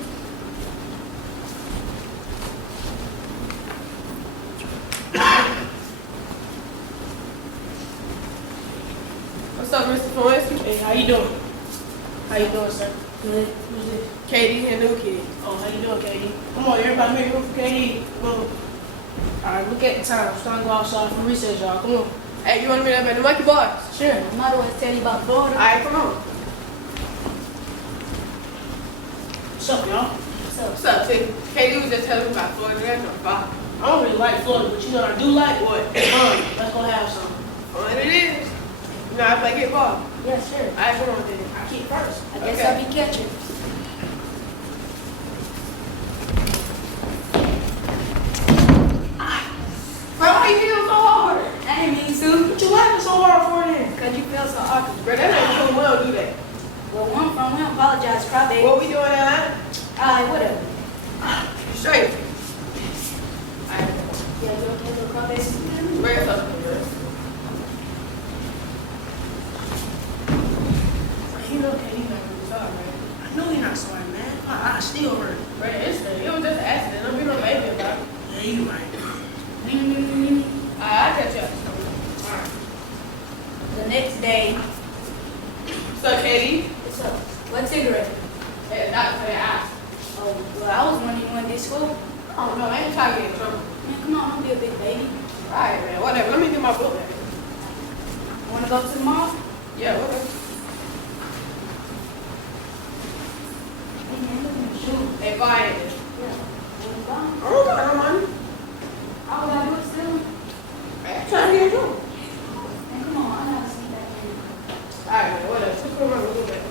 What's up, Mr. Florence? Hey, how you doing? How you doing, sir? Good. Who's this? Katie and new kid. Oh, how you doing, Katie? Come on, everybody make room for Katie. Come on. All right, look at the time. It's time to go outside for recess, y'all. Come on. Hey, you want to meet up at the Monkey Bars? Sure. I might always tell you about Florida. All right, come on. What's up, y'all? What's up, T? Katie was just telling me about Florida. That's no fun. I don't really like Florida, but you know what I do like? What? Fun. Let's go have some. Fun it is. You know how to play get ball? Yeah, sure. All right, come on, then. I keep first. I guess Okay. I'll be catching. Bro, why you hitting so hard? I didn't mean to. What you laughing so hard for then? Because you feel so awkward. Bro, that ain't cool. We don't do that. Well, one from we apologize, crybaby. What we doing now? Alright, whatever. Straight. Alright. Yeah, you okay, little crybaby? Bring us up, bro. You know, okay, you not really sorry, right? I know you're not sorry, man. I still hurt. Bro, it was just an accident. Don't be no baby about it. Yeah, you right. I'll catch you up. Alright. The next day. What's up, Katie? What's up? What cigarette? Hey, the doctor said I. Oh, well, I was wondering, you want this school? Oh, no, I ain't trying to get in trouble. Man, come on, don't be a big baby. Alright, man, whatever. Let me get my book back. Want to go to the mall? Yeah, whatever. Hey, man, look at your shoes. Hey, buy it. Yeah. Want to buy? I don't got no money. All we gotta do is steal them. I'm trying to get in trouble. Man, come on, I gotta see that man. Alright, man, whatever. Just put my book back.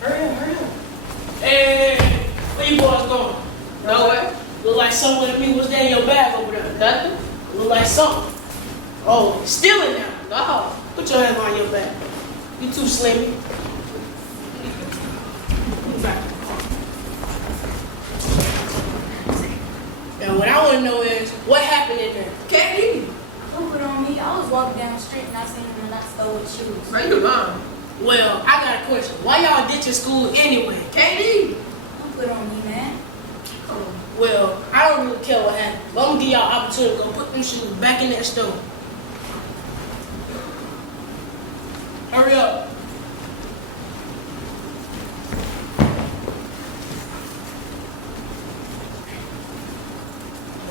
Hurry up, hurry up. Hey, where you boys going? Nowhere. Look like somewhere to me. What's that in your bag over there? Nothing. Look like something. Oh, stealing now. No. Put your hand on your back. You too slimmy. Back. And what I want to know is, what happened in there? Katie. Don't put on me. I was walking down the street and I seen him and I stole his shoes. Bro, you lying. Well, I got a question. Why y'all ditching school anyway? Katie. Don't put on me, man. Well, I don't really care what happened. But I'm gonna give y'all opportunity to go put them shoes back in that store. Hurry up.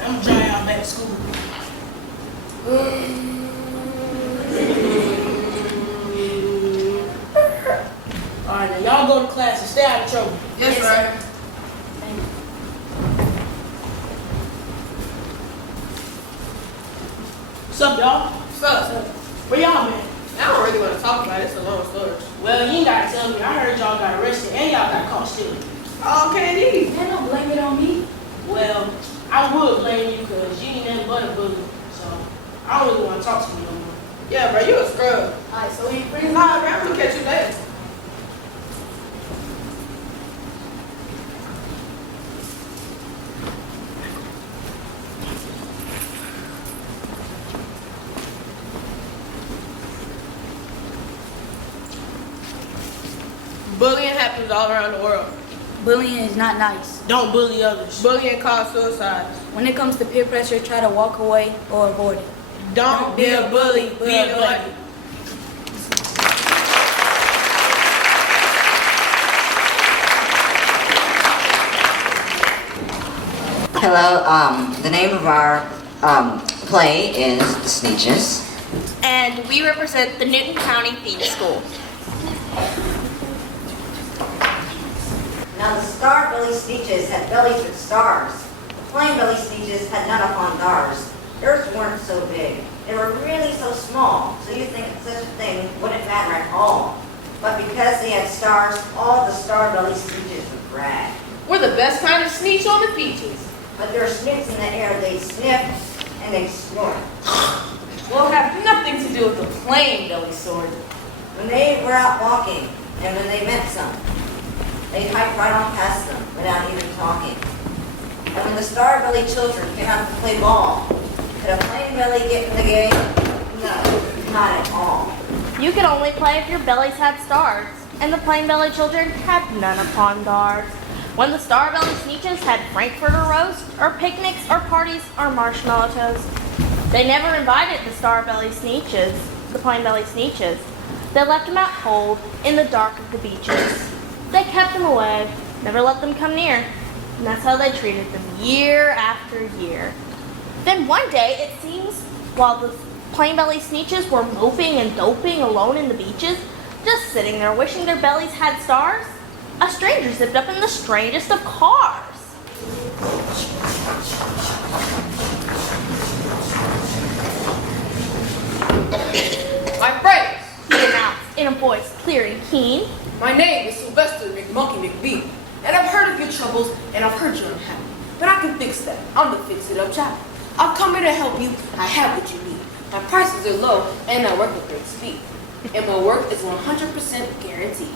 I'm gonna drive y'all back to school. Alright, now y'all go to class and stay out of trouble. Yes, sir. Thank you. What's up, y'all? What's up? Where y'all been? I don't really want to talk about it. It's a long story. Well, you ain't gotta tell me. I heard y'all got arrested and y'all got caught stealing. Oh, Katie. Man, don't blame it on me. Well, I would blame you because you ain't nothing but a bully. So, I don't really want to talk to you no more. Yeah, bro, you a scrub. Alright, so we ain't friends? Nah, bro, I'm gonna catch you later. Bullying happens all around the world. Bullying is not nice. Don't bully others. Bullying causes suicides. When it comes to peer pressure, try to walk away or avoid it. Don't be a bully, be a buddy. Hello, the name of our play is The Sneetches. And we represent the Newton County Theme School. Now the star Billy Sneetches had bellies with stars. The plain Billy Sneetches had none upon stars. Theirs weren't so big. They were really so small, so you'd think such a thing wouldn't matter at all. But because they had stars, all the star Billy Sneetches would brag. We're the best kind of sneaks on the beaches. But their snoots in the air, they'd sniff, and explore. Will have nothing to do with the plain belly sword. When they were out walking, and when they met some, they'd hike right on past them without even talking. And when the star-bellied children came out to play ball, could a plain belly get in the game? No, not at all. You could only play if your bellies had stars, and the plain-bellied children had none upon stars. When the star-bellied sneeches had frankfurter roast, or picnics, or parties, or marshmallow toast, they never invited the star-bellied sneeches, the plain-bellied sneeches. They left them out cold in the dark of the beaches. They kept them away, never let them come near, and that's how they treated them year after year. Then one day, it seems, while the plain-bellied sneeches were moping and doping alone in the beaches, just sitting there wishing their bellies had stars, a stranger zipped up in the strangest of cars. My friends, He announced in a voice clear and keen. my name is Sylvester McMonkey McBee, and I've heard of your troubles, and I've heard you're unhappy. But I can fix that. I'm the fix-it-up chap. I've come here to help you. I have what you need. My prices are low, and I work with great speed. And my work is 100% guaranteed.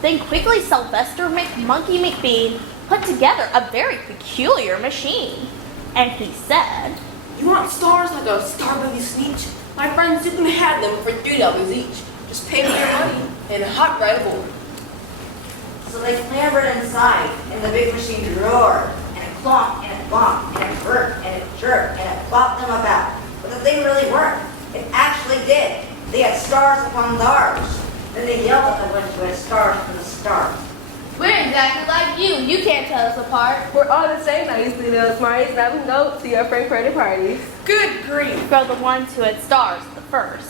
Then quickly Sylvester McMonkey McBean put together a very peculiar machine. And he said, You want stars like a star-belly sneech? My friends, you can have them for $3 each. Just pay me your money and hop right aboard. So they clambered inside, and the big machine roared, and it clonked, and it bonked, and it burped, and it jerked, and it bopped them about. But the thing really worked. It actually did. They had stars upon stars. Then they yelled at the ones who had stars from the stars. We're exactly like you. You can't tell us apart. We're all the same nicely, little smarties, and I can go to your Frankfurter parties. Good grief. For the ones who had stars the first.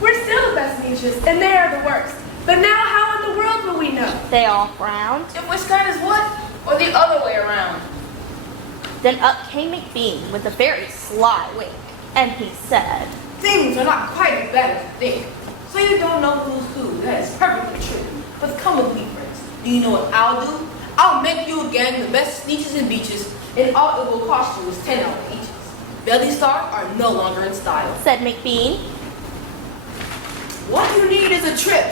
We're still the best niches, and they are the worst. But now how in the world will we know? They all frowned. If which kind is what? Or the other way around? Then up came McBean with a very sly wink, and he said, Things are not quite as bad as you think. So you don't know who's who. That is perfectly true. But come with me, friends. Do you know what I'll do? I'll make you again the best sneeches and beaches, and all it will cost you is $10 each. Belly stars are no longer in style, said McBean. What you need is a trip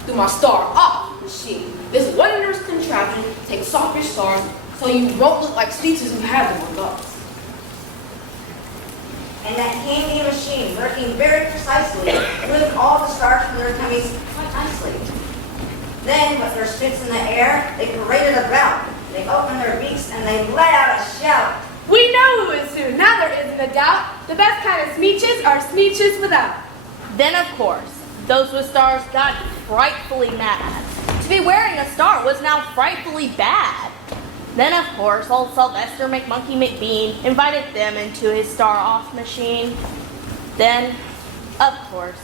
through my star off machine. This wondrous contraption takes off your stars so you won't look like sneeches who have them on guards. And that handy machine, working very precisely, moved all the stars from their tummies quite nicely. Then, with their spits in the air, they paraded about. They opened their beaks and they let out a shout. We know who is who. Now there isn't a doubt. The best kind of smeeches are smeeches without. Then, of course, those with stars got frightfully mad. To be wearing a star was now frightfully bad. Then, of course, old Sylvester McMonkey McBean invited them into his star-off machine. Then, of course,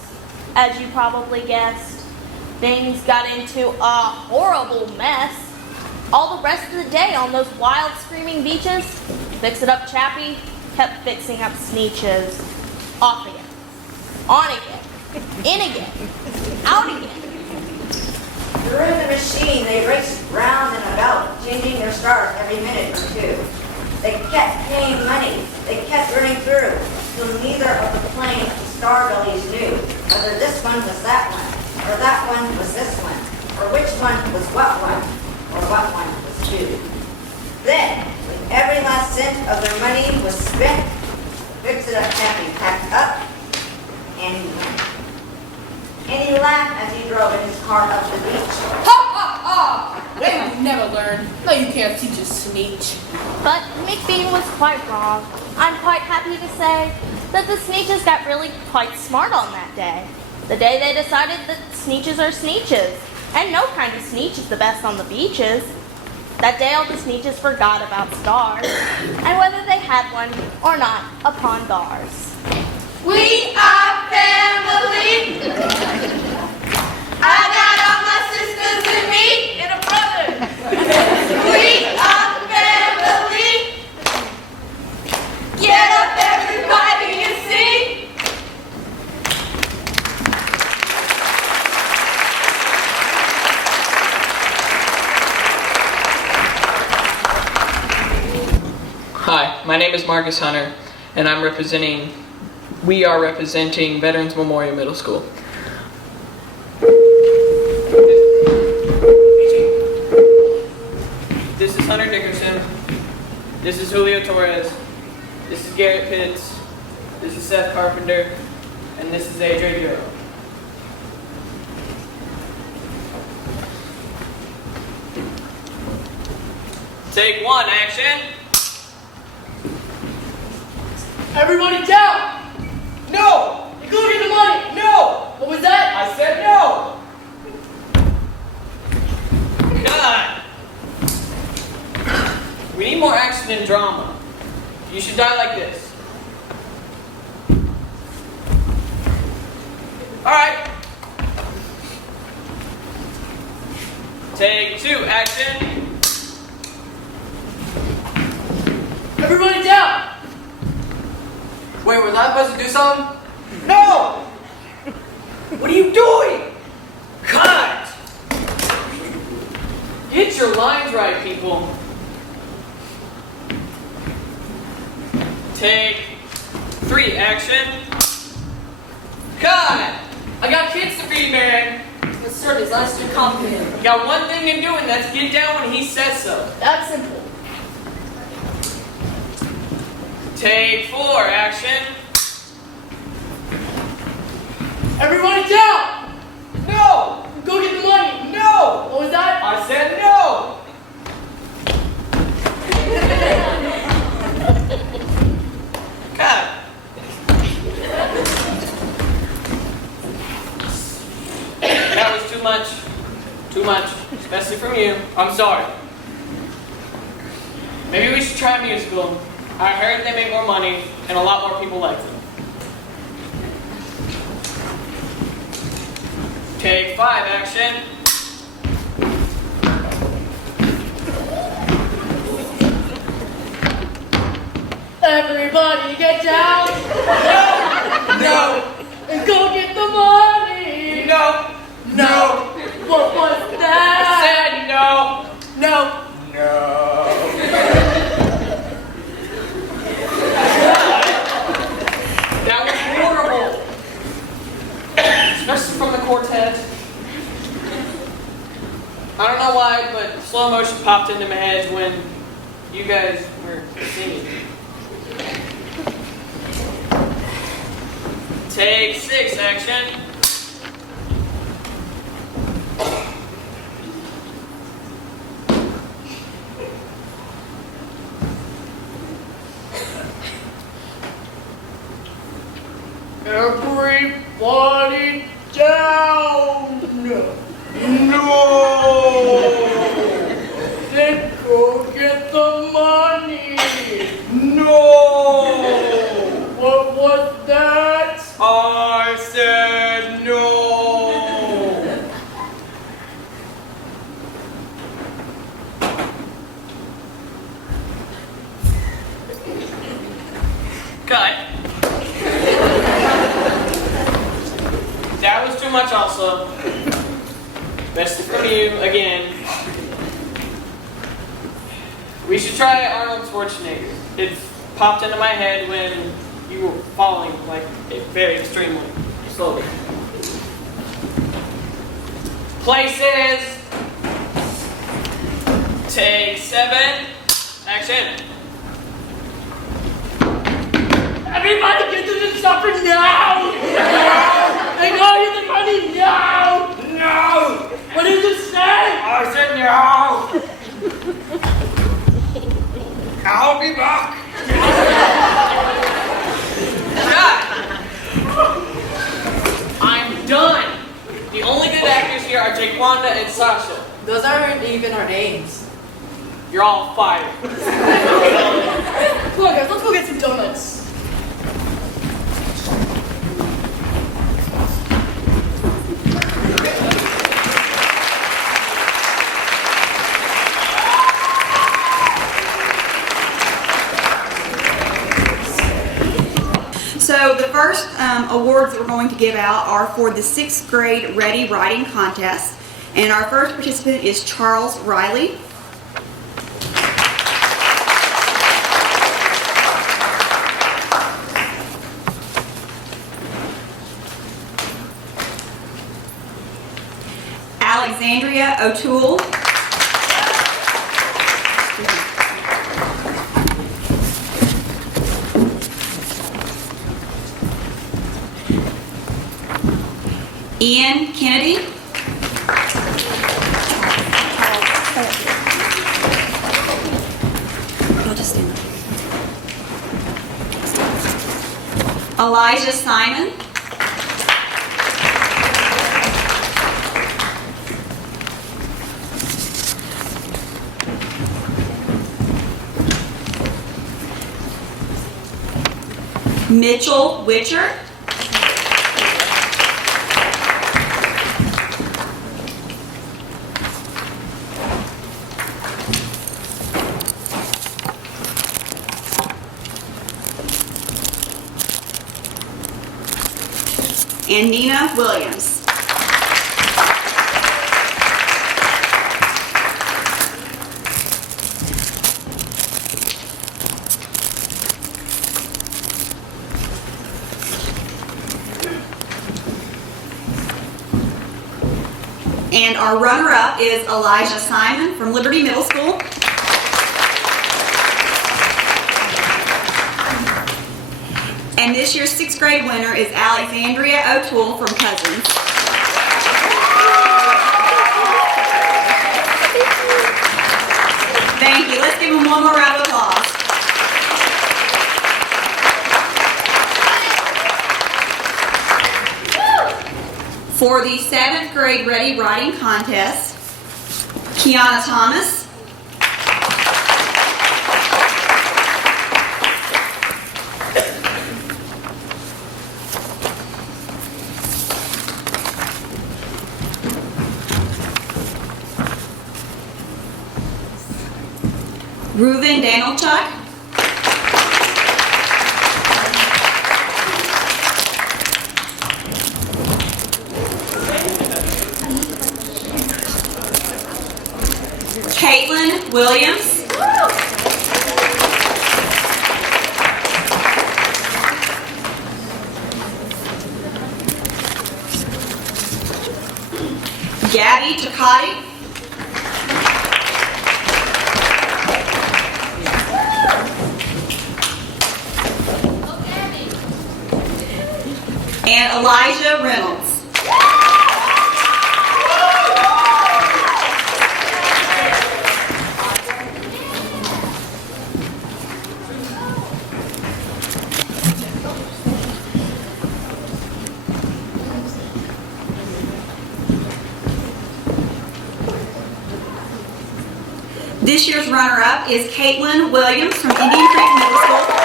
as you probably guessed, things got into a horrible mess. All the rest of the day on those wild screaming beaches, Fix It Up Chappie kept fixing up sneeches. Off again, on again, in again, out again. Through the machine, they raced round and about, changing their stars every minute or two. They kept paying money. They kept running through, till neither of the plain star bellies knew whether this one was that one, or that one was this one, or which one was what one, or what one was who. Then, when every last cent of their money was spent, Fix-It-Up Chappie packed up, and he went. And he laughed as he drove in his car up the beach. Ha ha ha! They will never learn. No, you can't teach a sneech. But McBean was quite wrong. I'm quite happy to say that the sneeches got really quite smart on that day. The day they decided that sneeches are sneeches, and no kind of sneech is the best on the beaches. That day all the sneeches forgot about stars, and whether they had one or not upon stars. We are family. I got all my sisters and me and a brother. We are family. Get up, everybody, and sing. Hi, my name is Marcus Hunter, and we are representing Veterans Memorial Middle School. This is Hunter Dickerson. This is Julio Torres. This is Garrett Pitts. This is Seth Carpenter. And this is AJ Bureau. Take one, action. Everybody down! No! You go get the money! No! What was that? I said no! God! We need more action and drama. You should die like this. Alright. Take two, action. Everybody down! Wait, was I supposed to do something? No! What are you doing? Cut! Get your lines right, people. Take three, action. Cut! I got kids to feed, man. Let's start his last two compliment. You got one thing to do, and that's get down when he says so. That's simple. Take four, action. Everybody down! No! Go get the money! No! What was that? I said no! Cut. That was too much. Too much. Especially from you. I'm sorry. Maybe we should try a musical. I heard they make more money and a lot more people like them. Take five, action. Everybody get down! No! And go get the money! No! No! What was that? I said no! No! That was horrible! Especially from the quartet. I don't know why, but slow motion popped into my head when you guys were singing. Take six, action. Everybody down! No! Then go get the money! No! What was that? I said no! Cut. That was too much also. Best from you again. We should try Arnold Schwarzenegger. It popped into my head when you were falling like very extremely slowly. Places. Take seven. Action. Everybody get to the supper now! And go get the money now! No! What did you say? I said no! I'll be back! I'm done! The only good actors here are Jaquanda and Sasha. Those aren't even our names. You're all fired. Come on guys, let's go get some donuts. So the first awards that we're going to give out are for the 6th grade Ready Writing Contest. And our first participant is Charles Riley. Alexandria O'Toole. Ian Kennedy. I'll just stand up. Elijah Simon. Mitchell Witcher. And Nina Williams. And our runner-up is Elijah Simon from Liberty Middle School. And this year's 6th grade winner is Alexandria O'Toole from Cousins. Thank you. Let's give them one more round of applause. For the 7th grade Ready Writing Contest, Kiana Thomas. Reuven Danilchuk. Caitlin Williams. Gabby Takati. And Elijah Reynolds. This year's runner-up is Caitlin Williams from Indian Creek Middle School.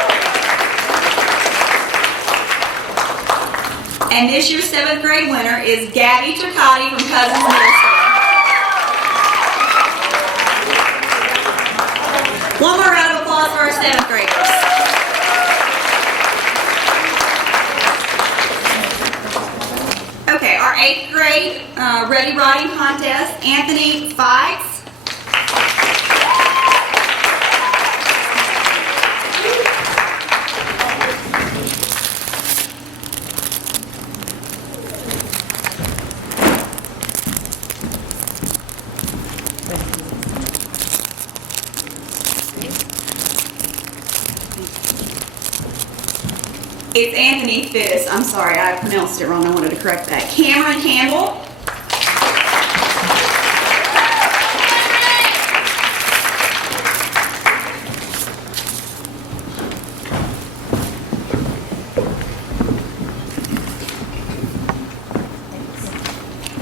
And this year's 7th grade winner is Gabby Turcotti from Cousins Middle School. One more round of applause for our 7th graders. Okay, our 8th grade Ready Writing Contest, Anthony Fikes. It's Anthony Fittis. I'm sorry, I pronounced it wrong. I wanted to correct that. Cameron Campbell.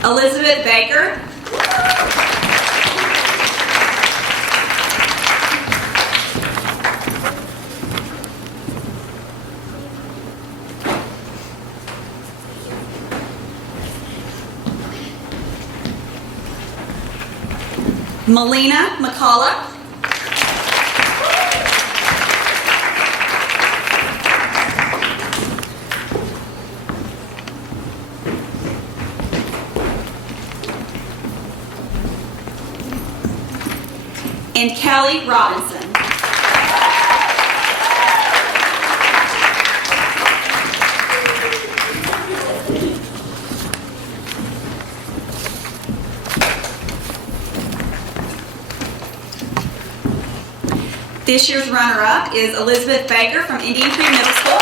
Elizabeth Baker. Melina McCullough. And Kelly Robinson. This year's runner-up is Elizabeth Baker from Indian Creek Middle School.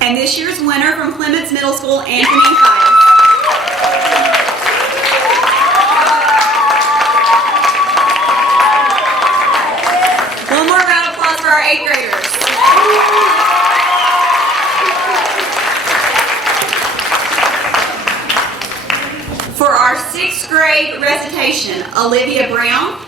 And this year's winner from Clements Middle School, Anthony Hyde. One more round of applause for our 8th graders. For our 6th grade recitation, Olivia Brown.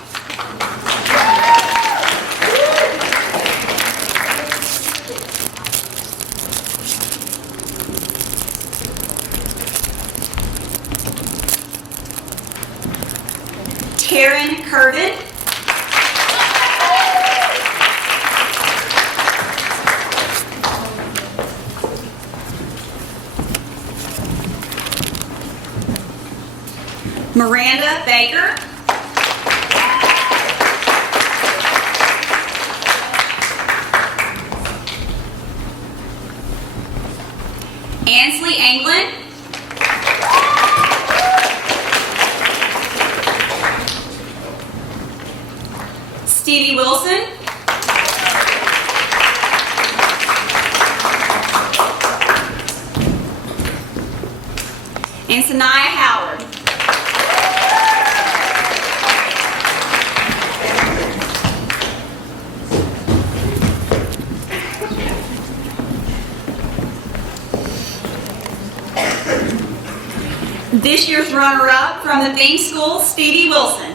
Taryn Curtin. Miranda Baker. Ansley Anglin. Stevie Wilson. And Sanaya Howard. This year's runner-up from the theme school, Stevie Wilson.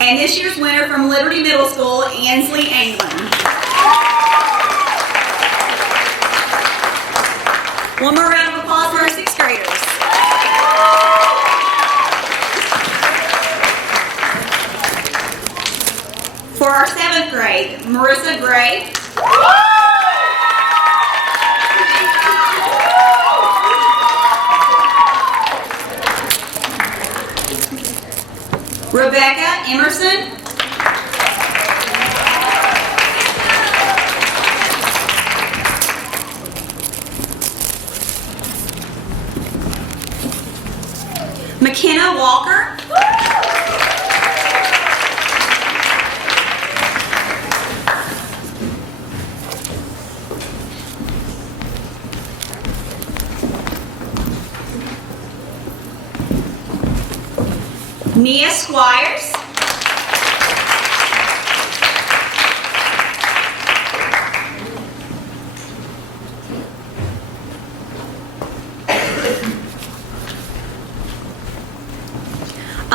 And this year's winner from Liberty Middle School, Ansley Anglin. One more round of applause for our 6th graders. For our 7th grade, Marissa Gray. Rebecca Emerson. McKenna Walker. Nia Squires.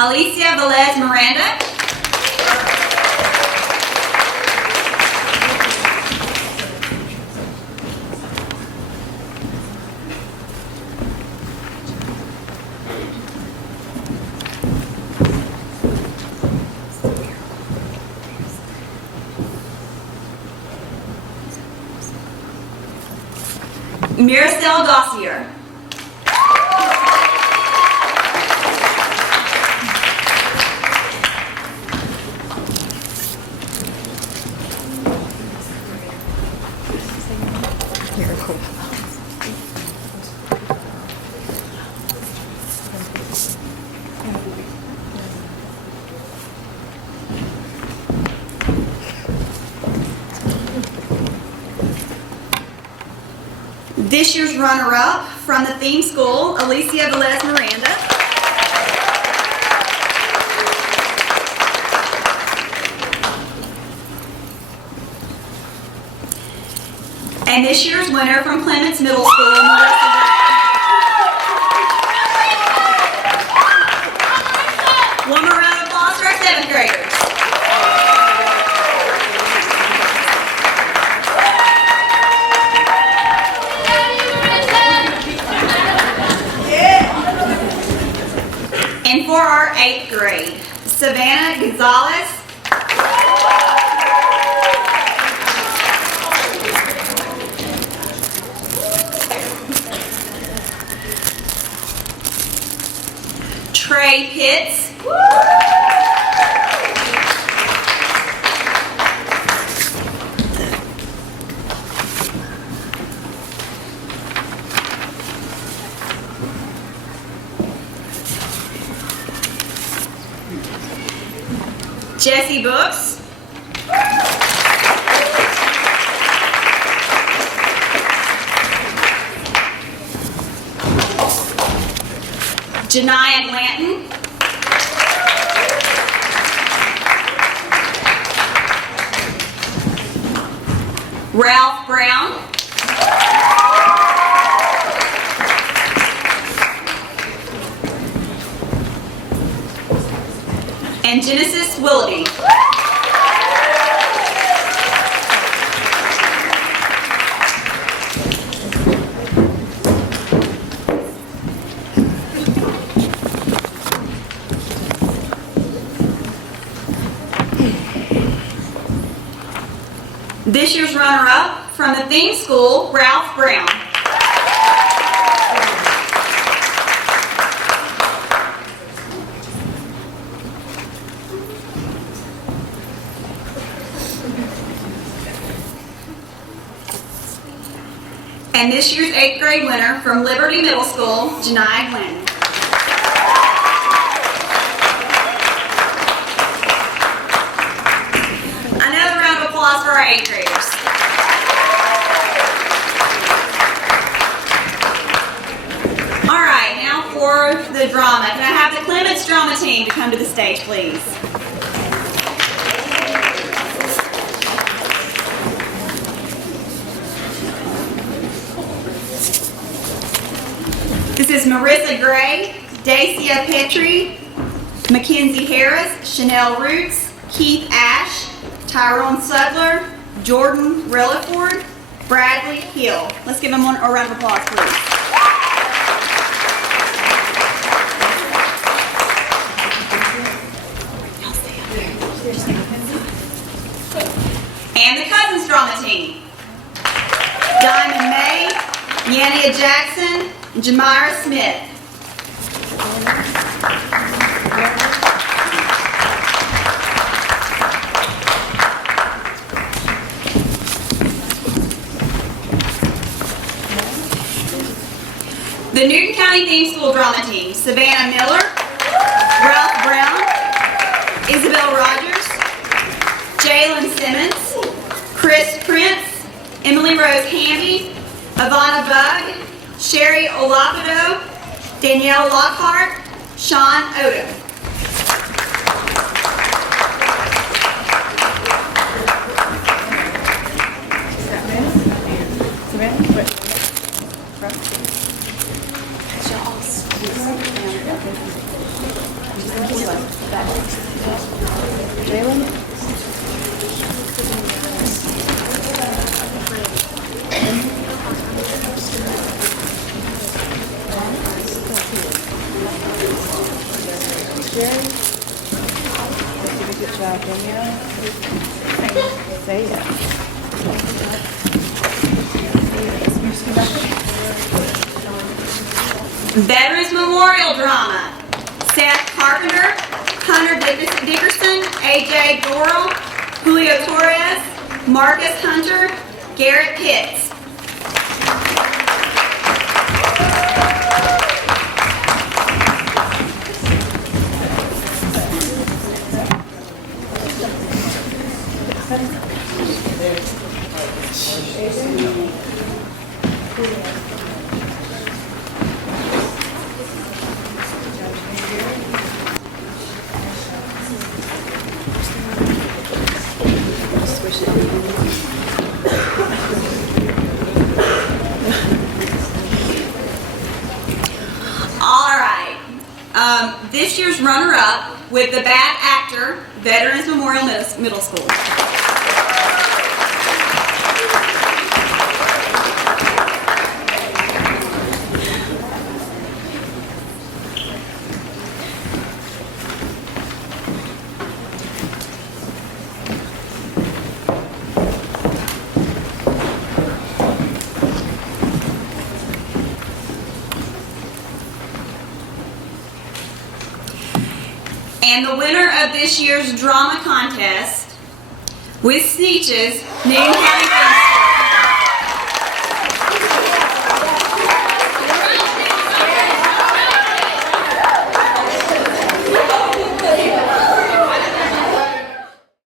Alicia Velez Miranda. Miracel Dossier. This year's runner-up from the theme school, Alicia Velez Miranda. And this year's winner from Clements Middle School, Marissa Gray. One more round of applause for our 7th graders. And for our 8th grade, Savannah Gonzalez. Trey Pitts. Jesse Books. Janiyah Glanton. Ralph Brown. And Genesis Willoughby. This year's runner-up from the theme school, Ralph Brown. And this year's 8th grade winner from Liberty Middle School, Janiyah Glanton. Another round of applause for our 8th graders. All right, now for the drama. Can I have the Clements drama team to come to the stage, please? This is Marissa Gray, Dacia Petrie, Mackenzie Harris, Chanel Roots, Keith Ash, Tyrone Sudler, Jordan Relaford, Bradley Hill. Let's give them a round of applause, please. And the Cousins drama team. Diamond May, Yania Jackson, and Jamira Smith. The Newton County Theme School Drama Team, Savannah Miller, Ralph Brown, Isabel Rogers, Jalen Simmons, Chris Prince, Emily Rose Hamby, Ivana Bug, Sherry Olapido, Danielle Lockhart, Sean Odom. Veterans Memorial Drama. Seth Carpenter, Hunter Dickerson, AJ Doral, Julio Torres, Marcus Hunter, Garrett Pitts. This year's runner-up with the Bad Actor, Veterans Memorial Middle School. And the winner of this year's drama contest with Sneetches, Newton County